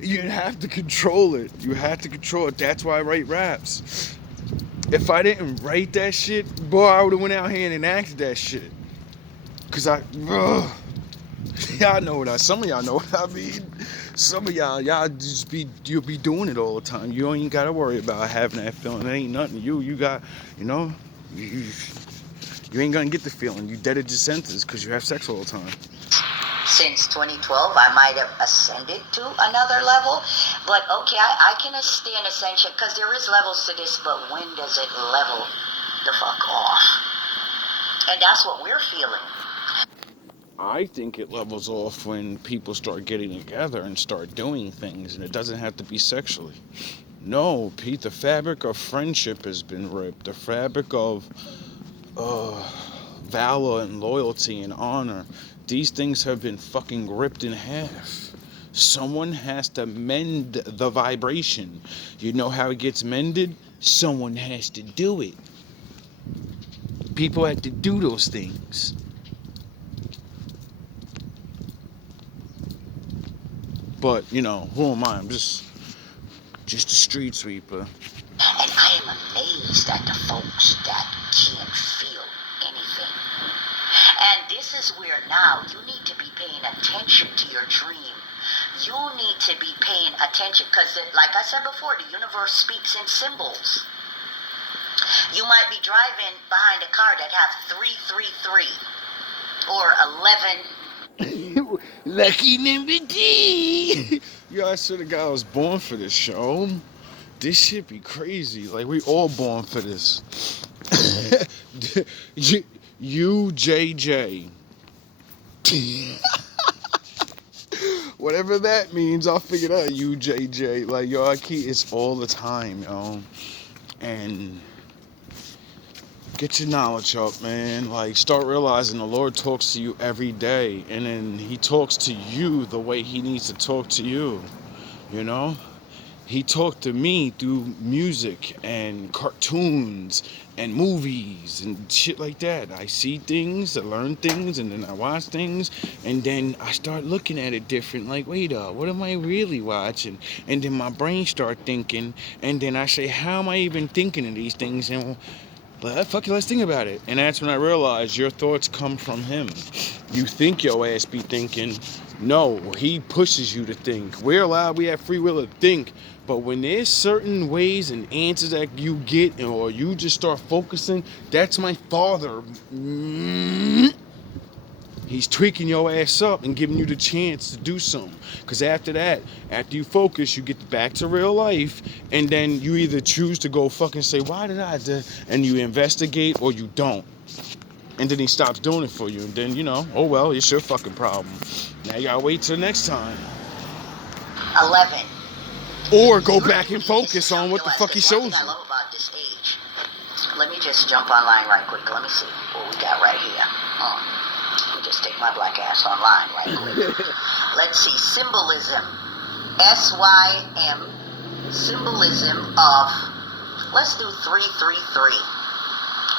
You have to control it. You have to control it. That's why I write raps. If I didn't write that shit, boy, I would have went out here and enacted that shit. Cause y'all know what some of y'all know what I mean. Some of y'all you'll be doing it all the time. You ain't gotta worry about having that feeling. It ain't nothing. You got, you ain't gonna get the feeling. You dead at your senses because you have sex all the time. Since 2012, I might have ascended to another level, but okay, I can stay in ascension because there is levels to this, but when does it level the fuck off? And that's what we're feeling. I think it levels off when people start getting together and start doing things, and it doesn't have to be sexually. No, Pete, the fabric of friendship has been ripped. The fabric of valor and loyalty and honor. These things have been fucking ripped in half. Someone has to mend the vibration. You know how it gets mended? Someone has to do it. People have to do those things. But, who am I? I'm just a street sweeper. And I am amazed at the folks that can't feel anything. And this is where now you need to be paying attention to your dream. You need to be paying attention because, like I said before, the universe speaks in symbols. You might be driving behind a car that has 333 or 11. Lucky number D. Yo, I swear to God, I was born for this show. This shit be crazy. Like, we all born for this. UJJ. Whatever that means, I'll figure it out. UJJ. Like, yo, it's all the time, yo. And get your knowledge up, man. Like, start realizing the Lord talks to you every day. And then he talks to you the way he needs to talk to you. He talked to me through music and cartoons and movies and shit like that. I see things, I learn things, and then I watch things, and then I start looking at it different. Like, wait up, what am I really watching? And then my brain start thinking, and then I say, how am I even thinking of these things? And fuck it, let's think about it. And that's when I realized your thoughts come from him. You think your ass be thinking. No, he pushes you to think. We have free will to think. But when there's certain ways and answers that you get, or you just start focusing, that's my father. He's tweaking your ass up and giving you the chance to do something. Because after that, after you focus, you get back to real life, and then you either choose to go fucking say, why did I do? And you investigate, or you don't. And then he stops doing it for you. And then, oh well, it's your fucking problem. Now you gotta wait till next time. 11. Or go back and focus on what the fuck he shows you. One thing I love about this age. Let me just jump online right quick. Let me see what we got right here. Let me just take my black ass online right quick. Let's see. Symbolism. SYM. Symbolism of, let's do 333.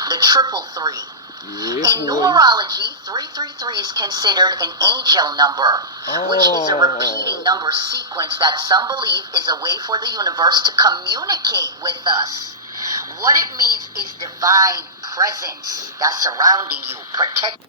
The triple three. In numerology, 333 is considered an angel number, which is a repeating number sequence that some believe is a way for the universe to communicate with us. What it means is divine presence that's surrounding you, protect.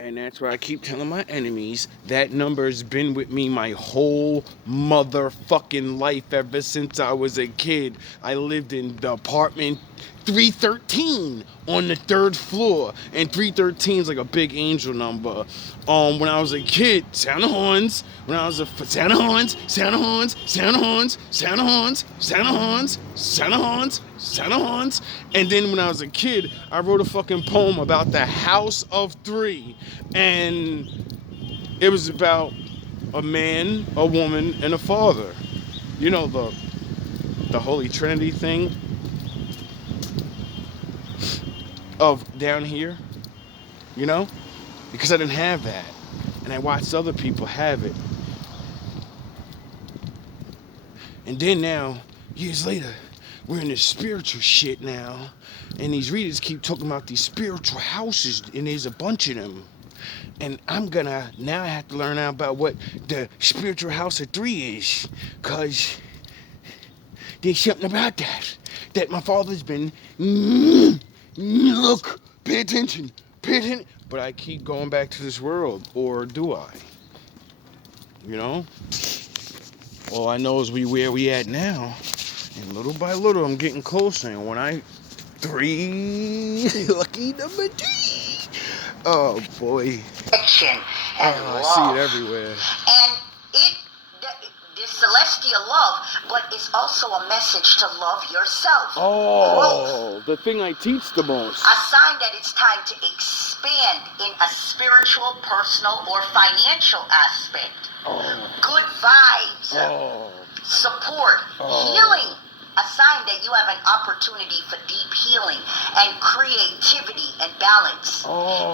And that's why I keep telling my enemies, that number's been with me my whole motherfucking life ever since I was a kid. I lived in the apartment 313 on the 3rd floor, and 313 is like a big angel number. When I was a kid, sound the horns. When I was a sound the horns, sound the horns, sound the horns, sound the horns, sound the horns, sound the horns, sound the horns. And then when I was a kid, I wrote a fucking poem about the House of Three, and it was about a man, a woman, and a father. You know, the Holy Trinity thing of down here, you know? Because I didn't have that. And I watched other people have it. And then now, years later, we're in this spiritual shit now. And these readers keep talking about these spiritual houses, and there's a bunch of them. And now I have to learn out about what the spiritual house of 3 is. Because there's something about that my father's been, look, pay attention. But I keep going back to this world, or do I? You know? All I know is where we at now. And little by little, I'm getting closer. And when lucky number 3. Oh, boy. I see it everywhere. And this celestial love, but it's also a message to love yourself. Oh, the thing I teach the most. A sign that it's time to expand in a spiritual, personal, or financial aspect. Good vibes. Support. Healing. A sign that you have an opportunity for deep healing and creativity and balance.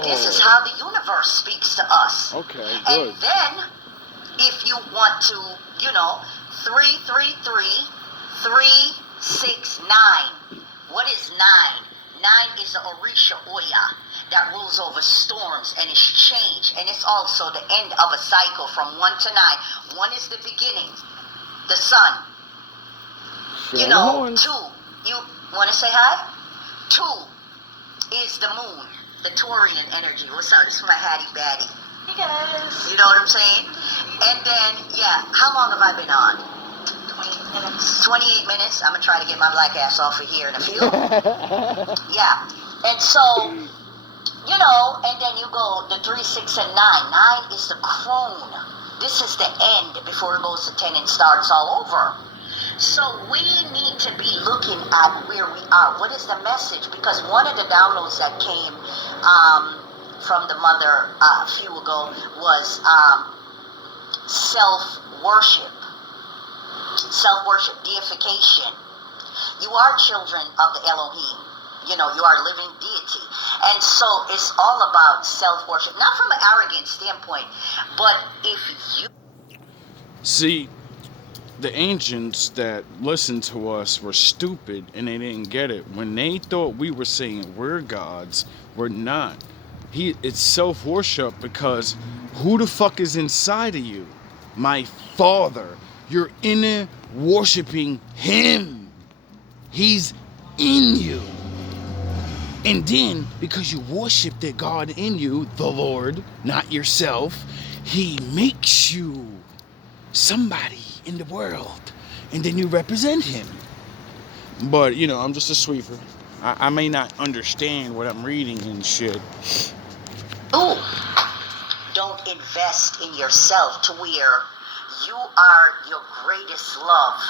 This is how the universe speaks to us. Okay, good. And then, if you want to, 333 369. What is 9? 9 is the Orisha Oya that rules over storms and is change. And it's also the end of a cycle from 1 to 9. 1 is the beginning, the sun. 2, you want to say hi? 2 is the moon, the Taurian energy. What's up? This is my Hattie Batty. Hey guys. You know what I'm saying? And then, how long have I been on? 28 minutes. 28 minutes. I'm going to try to get my black ass off of here in a few. And so, and then you go the 3, 6, and 9. 9 is the crone. This is the end before it goes to 10 and starts all over. So we need to be looking at where we are. What is the message? Because one of the downloads that came from the mother a few ago was self-worship. Self-worship, deification. You are children of the Elohim. You are living deity. And so it's all about self-worship. Not from an arrogant standpoint, but if you... See, the ancients that listened to us were stupid and they didn't get it. When they thought we were saying we're gods, we're not. It's self-worship because who the fuck is inside of you? My Father. You're inner worshiping Him. He's in you. And then, because you worship the God in you, the Lord, not yourself, He makes you somebody in the world, and then you represent Him. But I'm just a sweeper. I may not understand what I'm reading and shit. Don't invest in yourself to where you are your greatest love.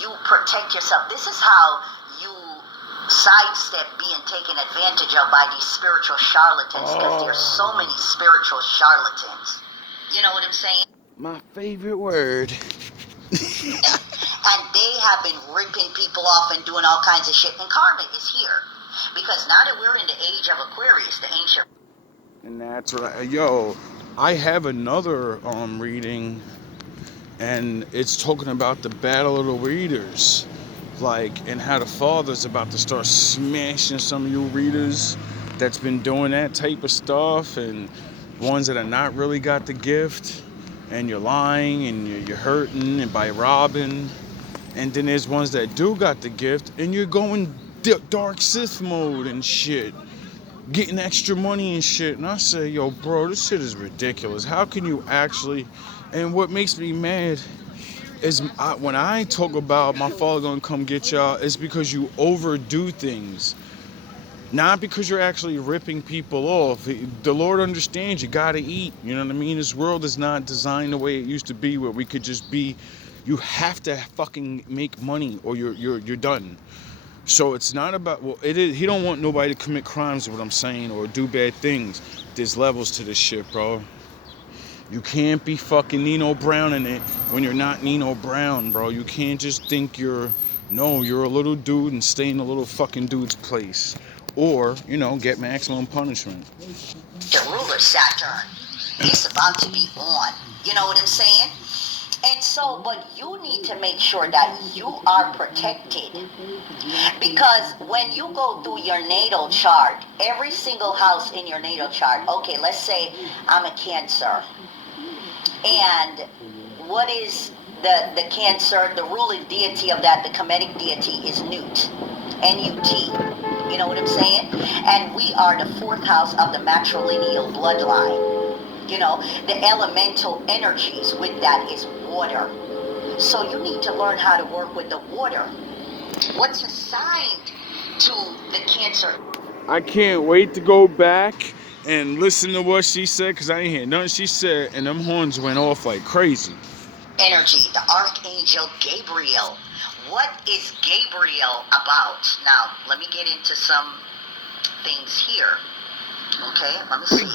You protect yourself. This is how you sidestep being taken advantage of by these spiritual charlatans, because there's so many spiritual charlatans. You know what I'm saying? My favorite word. And they have been ripping people off and doing all kinds of shit. And karma is here. Because now that we're in the age of Aquarius, the ancient... And that's right. I have another reading, and it's talking about the battle of the readers. And how the Father's about to start smashing some of you readers that's been doing that type of stuff, and ones that are not really got the gift. And you're lying and you're hurting and by robbing. And then there's ones that do got the gift and you're going dark Sith mode and shit, getting extra money and shit. And I say, yo, bro, this shit is ridiculous. How can you actually... And what makes me mad is when I talk about my Father gonna come get y'all, it's because you overdo things. Not because you're actually ripping people off. The Lord understands you gotta eat. You know what I mean? This world is not designed the way it used to be, where we could just be. You have to fucking make money, or you're done. So it's not about. Well, it is. He don't want nobody to commit crimes, is what I'm saying, or do bad things. There's levels to this shit, bro. You can't be fucking Nino Brown in it when you're not Nino Brown, bro. You can't just think you're a little dude and stay in a little fucking dude's place. Or, get maximum punishment. The ruler Saturn. It's about to be on. You know what I'm saying? And so, but you need to make sure that you are protected. Because when you go through your natal chart, every single house in your natal chart, okay, let's say I'm a Cancer. And what is the Cancer, the ruling deity of that, the Kemetic deity is Nut. N-U-T. You know what I'm saying? And we are the fourth house of the matrilineal bloodline. The elemental energies with that is water. So you need to learn how to work with the water. What's assigned to the Cancer? I can't wait to go back and listen to what she said, because I ain't hear nothing she said, and them horns went off like crazy. Energy, the Archangel Gabriel. What is Gabriel about? Now, let me get into some things here. Okay, let me see.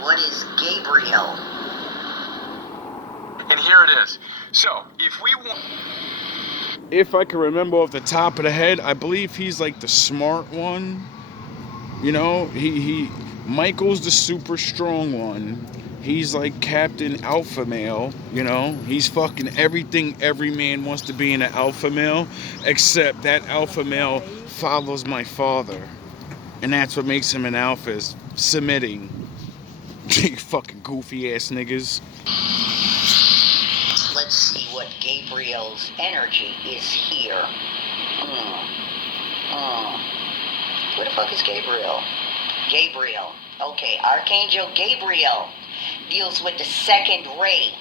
What is Gabriel? And here it is. So, if I can remember off the top of the head, I believe he's like the smart one. Michael's the super strong one. He's like Captain Alpha Male, He's fucking everything every man wants to be in an alpha male, except that alpha male follows my father. And that's what makes him an alpha, is submitting. You fucking goofy ass niggas. Let's see what Gabriel's energy is here. Where the fuck is Gabriel? Gabriel. Okay, Archangel Gabriel deals with the second ray.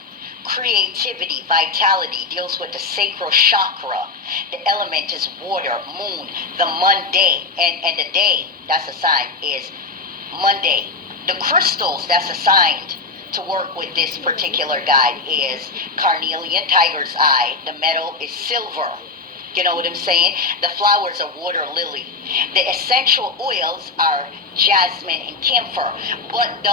Creativity, vitality, deals with the sacral chakra. The element is water, moon, the Monday. And the day that's assigned is Monday. The crystals that's assigned to work with this particular guide is carnelian, tiger's eye. The metal is silver. You know what I'm saying? The flowers are water lily. The essential oils are jasmine and camphor. But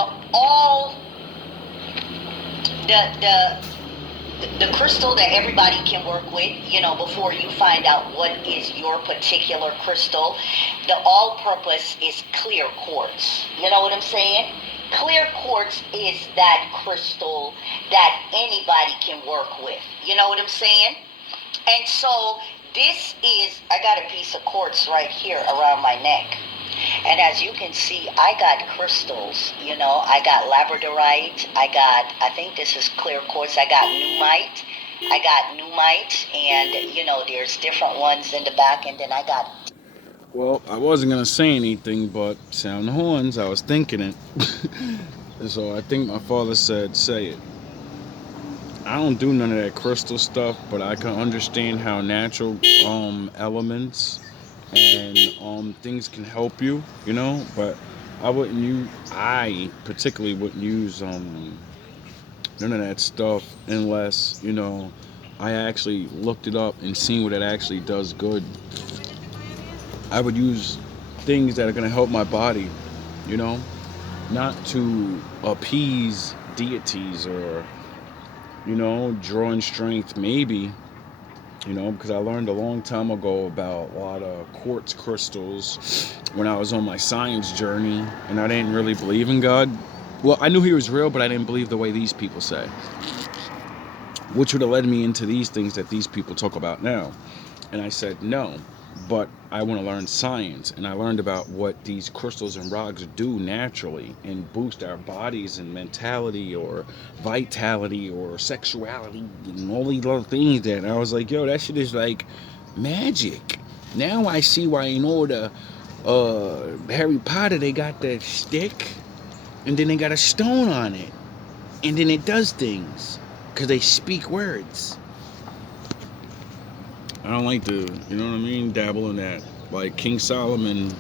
the crystal that everybody can work with, before you find out what is your particular crystal, the all-purpose is clear quartz. You know what I'm saying? Clear quartz is that crystal that anybody can work with. You know what I'm saying? And so this is, I got a piece of quartz right here around my neck. And as you can see, I got crystals, I got labradorite, I think this is clear quartz, I got numite, and, there's different ones in the back, and then I got... Well, I wasn't going to say anything, but sound the horns, I was thinking it. So I think my father said, say it. I don't do none of that crystal stuff, but I can understand how natural elements and things can help you, but I particularly wouldn't use none of that stuff unless, I actually looked it up and seen what it actually does good. I would use things that are going to help my body, not to appease deities or, drawing strength, maybe, because I learned a long time ago about a lot of quartz crystals when I was on my science journey, and I didn't really believe in God. Well, I knew he was real, but I didn't believe the way these people say, which would have led me into these things that these people talk about now. And I said, no, but I want to learn science. And I learned about what these crystals and rocks do naturally and boost our bodies and mentality or vitality or sexuality and all these other things. That I was like, yo, that shit is like magic. Now I see why in all the Harry Potter they got that stick and then they got a stone on it and then it does things because they speak words. I don't like to, dabble in that. Like King Solomon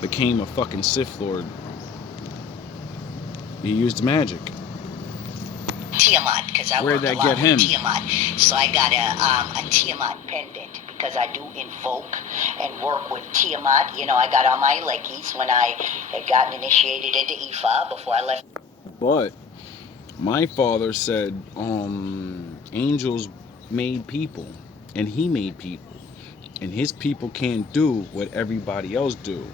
became a fucking Sith Lord. He used magic. Tiamat, because I Where'd work a that lot get him? with Tiamat. So I got a Tiamat pendant because I do invoke and work with Tiamat. I got on my Lekis when I had gotten initiated into Ifa before I left. But My father said, angels made people, and he made people, and his people can't do what everybody else do.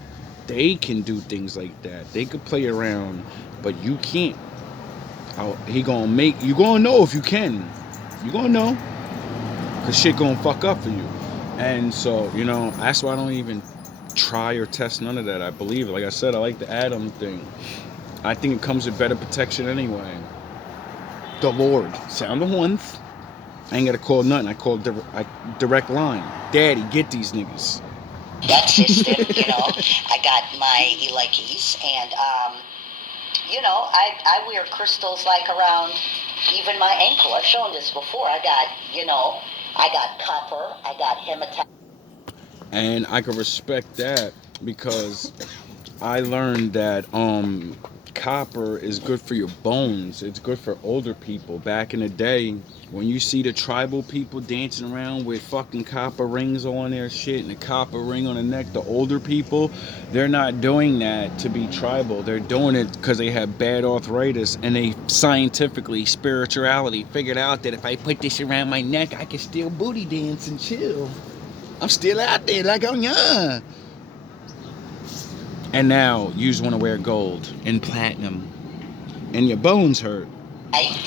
They can do things like that. They could play around, but you can't. How he gonna make you gonna know if you can. You gonna know, cause shit gonna fuck up for you. And so, that's why I don't even try or test none of that. I believe it. Like I said, I like the Adam thing. I think it comes with better protection anyway. The Lord. Sound the horns. I ain't gotta call nothing. I call direct line. Daddy, get these niggas. That system, I got my Elekis, and I wear crystals like around even my ankle. I've shown this before. I got copper, I got hematite. And I can respect that because I learned that copper is good for your bones. It's good for older people. Back in the day, when you see the tribal people dancing around with fucking copper rings on their shit and a copper ring on the neck, the older people, they're not doing that to be tribal. They're doing it because they have bad arthritis, and they scientifically, spirituality, figured out that if I put this around my neck, I can still booty dance and chill. I'm still out there like I'm young. And now you just want to wear gold and platinum, and your bones hurt.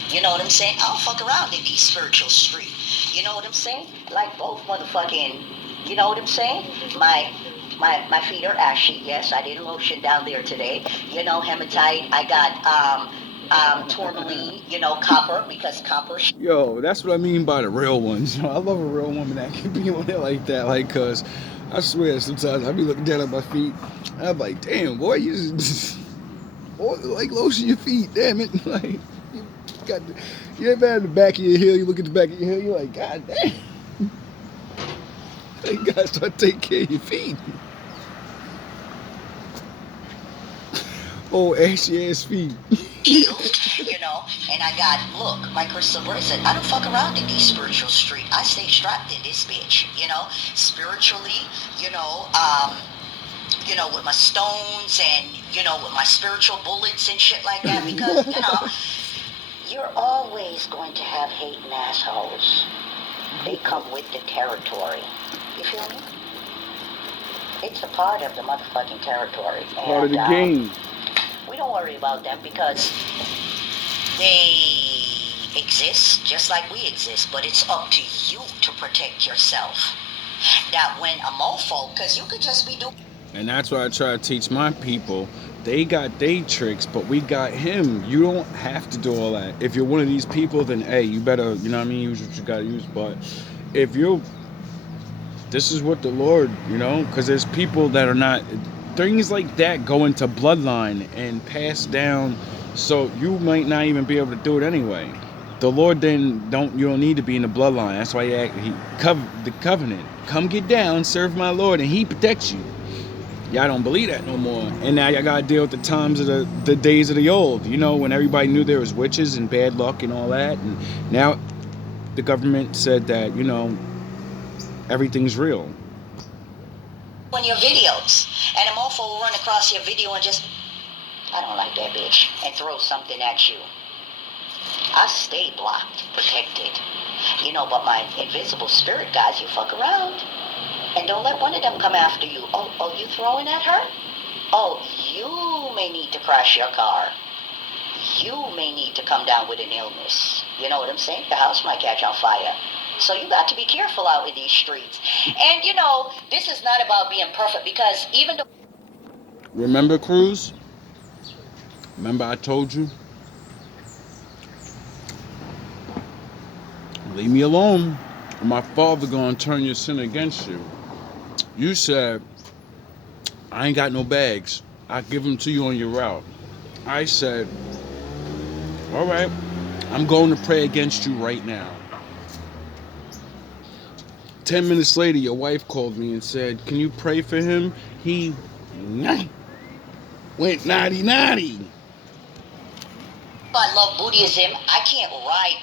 You know what I'm saying? I don't fuck around in these spiritual streets. You know what I'm saying? Like both motherfucking, you know what I'm saying? My feet are ashy. Yes, I did lotion down there today. Hematite. I got tourmaline. Copper, because copper. Yo, that's what I mean by the real ones. I love a real woman that can be on it like that. Like, cause I swear sometimes I be looking down at my feet. And I'm like, damn, boy, you just like lotion your feet. Damn it, like you ever had the back of your heel? You look at the back of your heel, you're like, God damn. You gotta start taking care of your feet. Oh, ashy ass feet. And I got, look, my crystal bracelet. I don't fuck around in these spiritual streets. I stay strapped in this bitch, spiritually, with my stones and, with my spiritual bullets and shit like that, because, you're always going to have hating assholes. They come with the territory. You feel me? It's a part of the motherfucking territory. Part of the game. We don't worry about them because they exist just like we exist, but it's up to you to protect yourself. That when a mofo, because you could just be doing. And that's what I try to teach my people. They got they tricks, but we got him. You don't have to do all that. If you're one of these people, then hey, you better, use what you gotta use. But if this is what the Lord, because there's people that are not, things like that go into bloodline and pass down, so you might not even be able to do it anyway. The Lord then you don't need to be in the bloodline. That's why the covenant. Come get down, serve my Lord, and He protects you. Y'all don't believe that no more. And now y'all gotta deal with the times of the days of the old, when everybody knew there was witches and bad luck and all that. And now the government said that, everything's real. On your videos, and a mofo will run across your video and just, I don't like that bitch, and throw something at you. I stay blocked, protected. But my invisible spirit guys, you fuck around. And don't let one of them come after you. Oh, you throwing at her? Oh, you may need to crash your car. You may need to come down with an illness. You know what I'm saying? The house might catch on fire. So you got to be careful out in these streets. And, this is not about being perfect, because even though... Remember, Cruz? Remember I told you? Leave me alone, or my father gonna turn your sin against you. You said, I ain't got no bags. I'll give them to you on your route. I said, all right, I'm going to pray against you right now. 10 minutes later, your wife called me and said, can you pray for him? He went naughty. I love Buddhism. I can't ride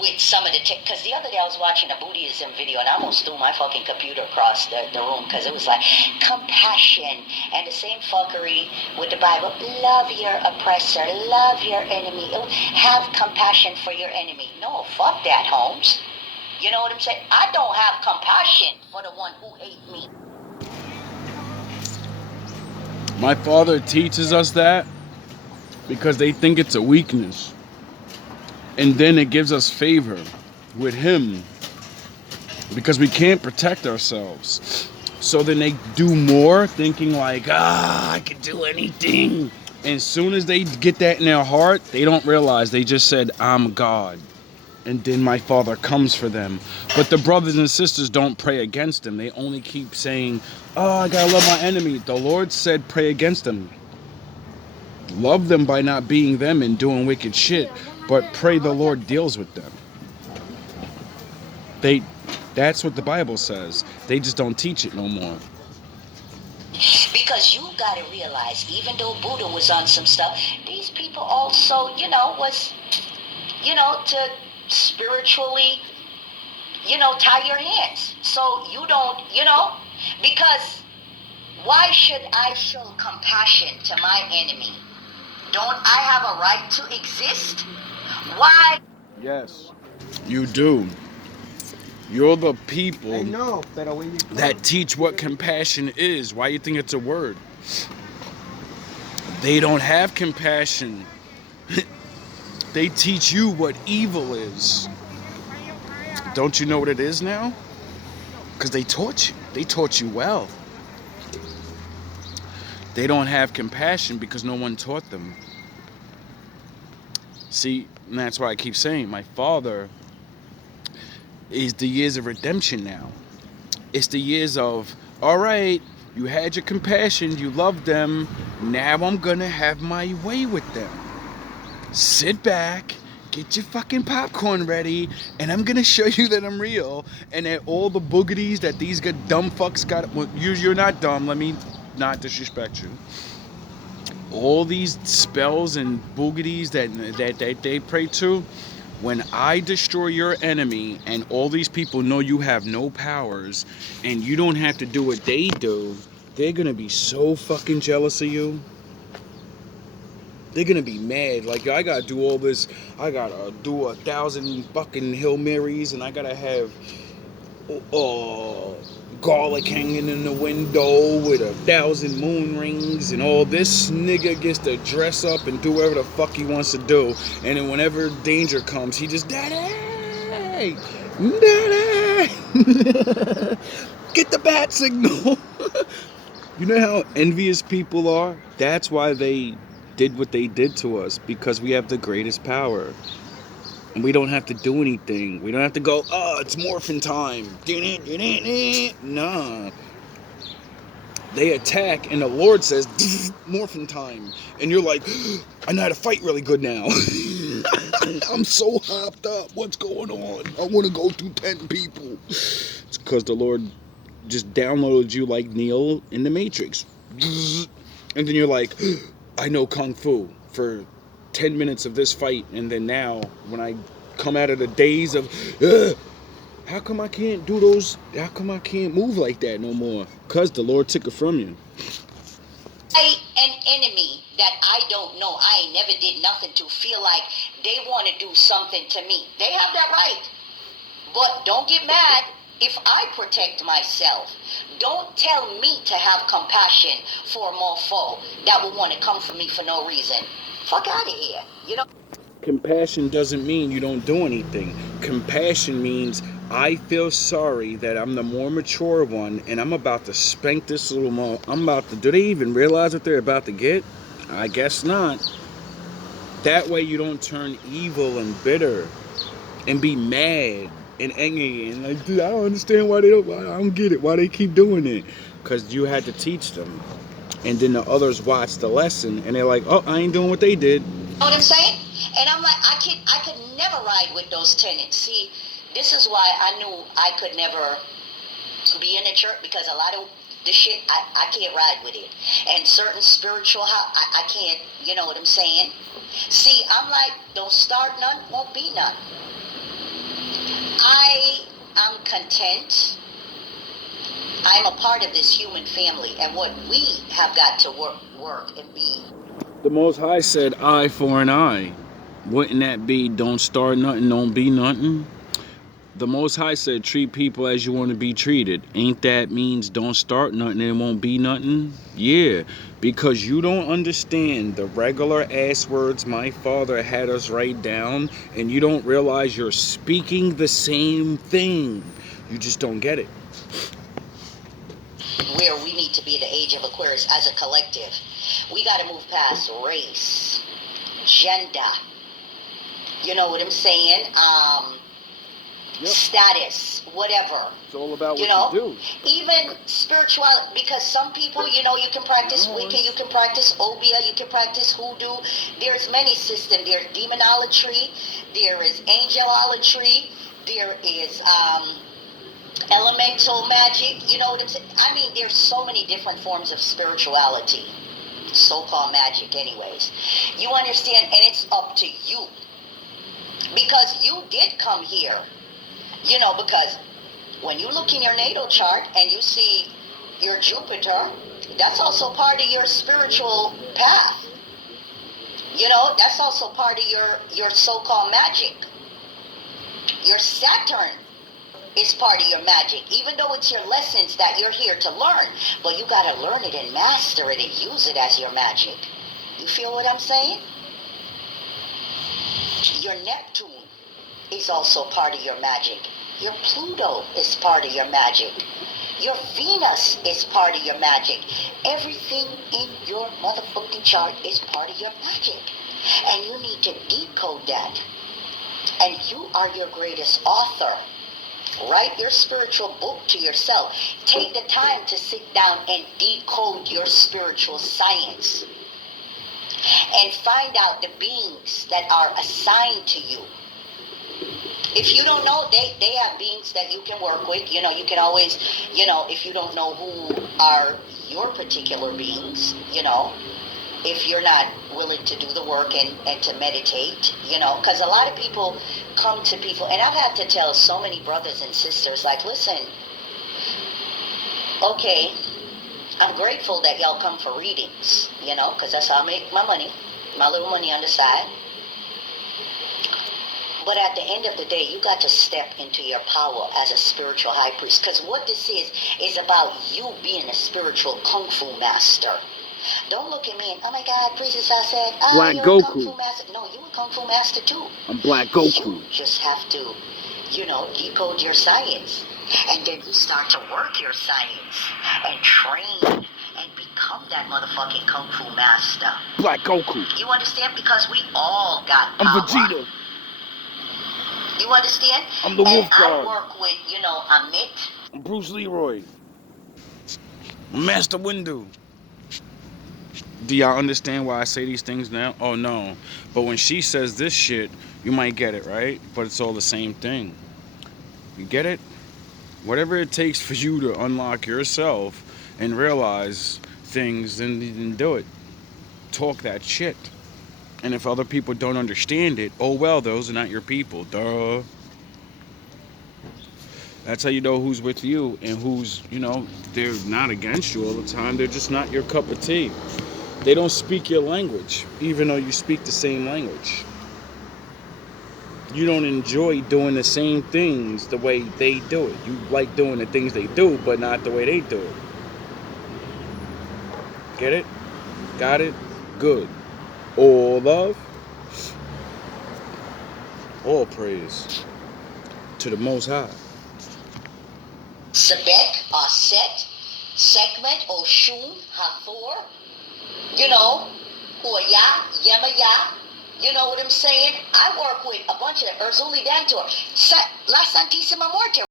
with some of the because the other day I was watching a Buddhism video and I almost threw my fucking computer across the room because it was like compassion and the same fuckery with the Bible. Love your oppressor, love your enemy, have compassion for your enemy. No, fuck that, Holmes. You know what I'm saying? I don't have compassion for the one who hates me. My father teaches us that because they think it's a weakness. And then it gives us favor with him because we can't protect ourselves. So then they do more thinking like, I can do anything. And as soon as they get that in their heart, they don't realize they just said, I'm God. And then my father comes for them. But the brothers and sisters don't pray against them. They only keep saying, I gotta love my enemy. The Lord said pray against them. Love them by not being them and doing wicked shit. But pray the Lord deals with them. That's what the Bible says. They just don't teach it no more. Because you gotta realize, even though Buddha was on some stuff, these people also, was, to spiritually, tie your hands. So you don't, because why should I show compassion to my enemy? Don't I have a right to exist? Why? Yes, you do. You're the people that teach what compassion is. Why you think it's a word? They don't have compassion. They teach you what evil is. Don't you know what it is now? Because they taught you. They taught you well. They don't have compassion because no one taught them. See, and that's why I keep saying my father is the years of redemption now. It's the years of, all right, you had your compassion, you loved them, now I'm gonna have my way with them. Sit back, get your fucking popcorn ready, and I'm gonna show you that I'm real, and that all the boogities that these dumb fucks got, well, you're not dumb, let me not disrespect you. All these spells and boogities that they pray to, when I destroy your enemy and all these people know you have no powers and you don't have to do what they do, they're gonna be so fucking jealous of you. They're gonna be mad. Like, I gotta do all this. I gotta do 1,000 fucking Hail Marys and I gotta have garlic hanging in the window with 1,000 moon rings, and all this nigga gets to dress up and do whatever the fuck he wants to do, and then whenever danger comes, he just, daddy, get the bat signal. You know how envious people are? That's why they did what they did to us, because we have the greatest power. And we don't have to do anything. We don't have to go, it's morphin' time. Nah. They attack and the Lord says, morphin' time. And you're like, I know how to fight really good now. I'm so hopped up. What's going on? I want to go through 10 people. It's because the Lord just downloaded you like Neo in the Matrix. And then you're like, I know Kung Fu for 10 minutes of this fight, and then now when I come out of the days of how come I can't do those, how come I can't move like that no more? Because the Lord took it from you. An enemy that I don't know, I ain't never did nothing to, feel like they want to do something to me. They have that right. But don't get mad if I protect myself. Don't tell me to have compassion for a mofo that will want to come for me for no reason. Fuck out of here, Compassion doesn't mean you don't do anything. Compassion means I feel sorry that I'm the more mature one and I'm about to spank this little more. Do they even realize what they're about to get? I guess not. That way you don't turn evil and bitter and be mad and angry and like, dude, I don't understand I don't get it, why they keep doing it. Because you had to teach them. And then the others watch the lesson and they're like, I ain't doing what they did. You know what I'm saying? And I'm like, I could never ride with those tenants. See, this is why I knew I could never be in the church, because a lot of the shit, I can't ride with it. And certain spiritual, I can't, you know what I'm saying? See, I'm like, don't start none, won't be none. I am content. I'm a part of this human family, and what we have got to work and be. The Most High said, eye for an eye. Wouldn't that be, don't start nothing, don't be nothing? The Most High said, treat people as you want to be treated. Ain't that means don't start nothing and it won't be nothing? Yeah, because you don't understand the regular ass words my father had us write down, and you don't realize you're speaking the same thing. You just don't get it. Where we need to be at the age of Aquarius as a collective. We got to move past race, gender. You know what I'm saying? Yep. Status, whatever. It's all about you what know, you do. even spirituality, because some people, you know, you can practice Wicca, you can practice Obia, you can practice Hoodoo. There's many systems. There's demonolatry, there is angelolatry, there is elemental magic. You know what I'm saying? I mean, there's so many different forms of spirituality, so-called magic anyways. You understand? And it's up to you, because you did come here. You know, because when you look in your natal chart and you see your Jupiter, that's also part of your spiritual path. You know, that's also part of your so-called magic. Your Saturn is part of your magic, even though it's your lessons that you're here to learn. But you got to learn it and master it and use it as your magic. You feel what I'm saying? Your Neptune is also part of your magic. Your Pluto is part of your magic. Your Venus is part of your magic. Everything in your motherfucking chart is part of your magic. And you need to decode that. And you are your greatest author. Write your spiritual book to yourself. Take the time to sit down and decode your spiritual science. And find out the beings that are assigned to you. If you don't know, they have beings that you can work with. You know, you can always, you know, if you don't know who are your particular beings, you know, if you're not willing to do the work and to meditate, you know, because a lot of people come to people, and I've had to tell so many brothers and sisters, like, listen, okay, I'm grateful that y'all come for readings, you know, because that's how I make my money, my little money on the side. But at the end of the day, you got to step into your power as a spiritual high priest. Because what this is about you being a spiritual kung fu master. Don't look at me and, oh my God, Priestess, I said, oh, Black you're Goku. a kung fu master. No, you're a kung fu master too. I'm Black Goku. You just have to, you know, decode your science. And then you start to work your science and train and become that motherfucking kung fu master. Black Goku. You understand? Because we all got power. I'm Vegeta. You understand? I'm the Wolfgang. And I work with, you know, Amit. I'm Bruce Leroy. I'm Master Windu. Do y'all understand why I say these things now? Oh no. But when she says this shit, you might get it, right? But it's all the same thing. You get it? Whatever it takes for you to unlock yourself and realize things, then do it. Talk that shit. And if other people don't understand it, oh well, those are not your people. Duh. That's how you know who's with you and who's, you know, they're not against you all the time. They're just not your cup of tea. They don't speak your language, even though you speak the same language. You don't enjoy doing the same things the way they do it. You like doing the things they do, but not the way they do it. Get it? Got it? Good. All love, all praise to the Most High. Sebek, Aset, Segment, Oshun, Hathor, you know, Oya, Yemaya, you know what I'm saying? I work with a bunch of Erzuli Dantor, La Santissima Morte.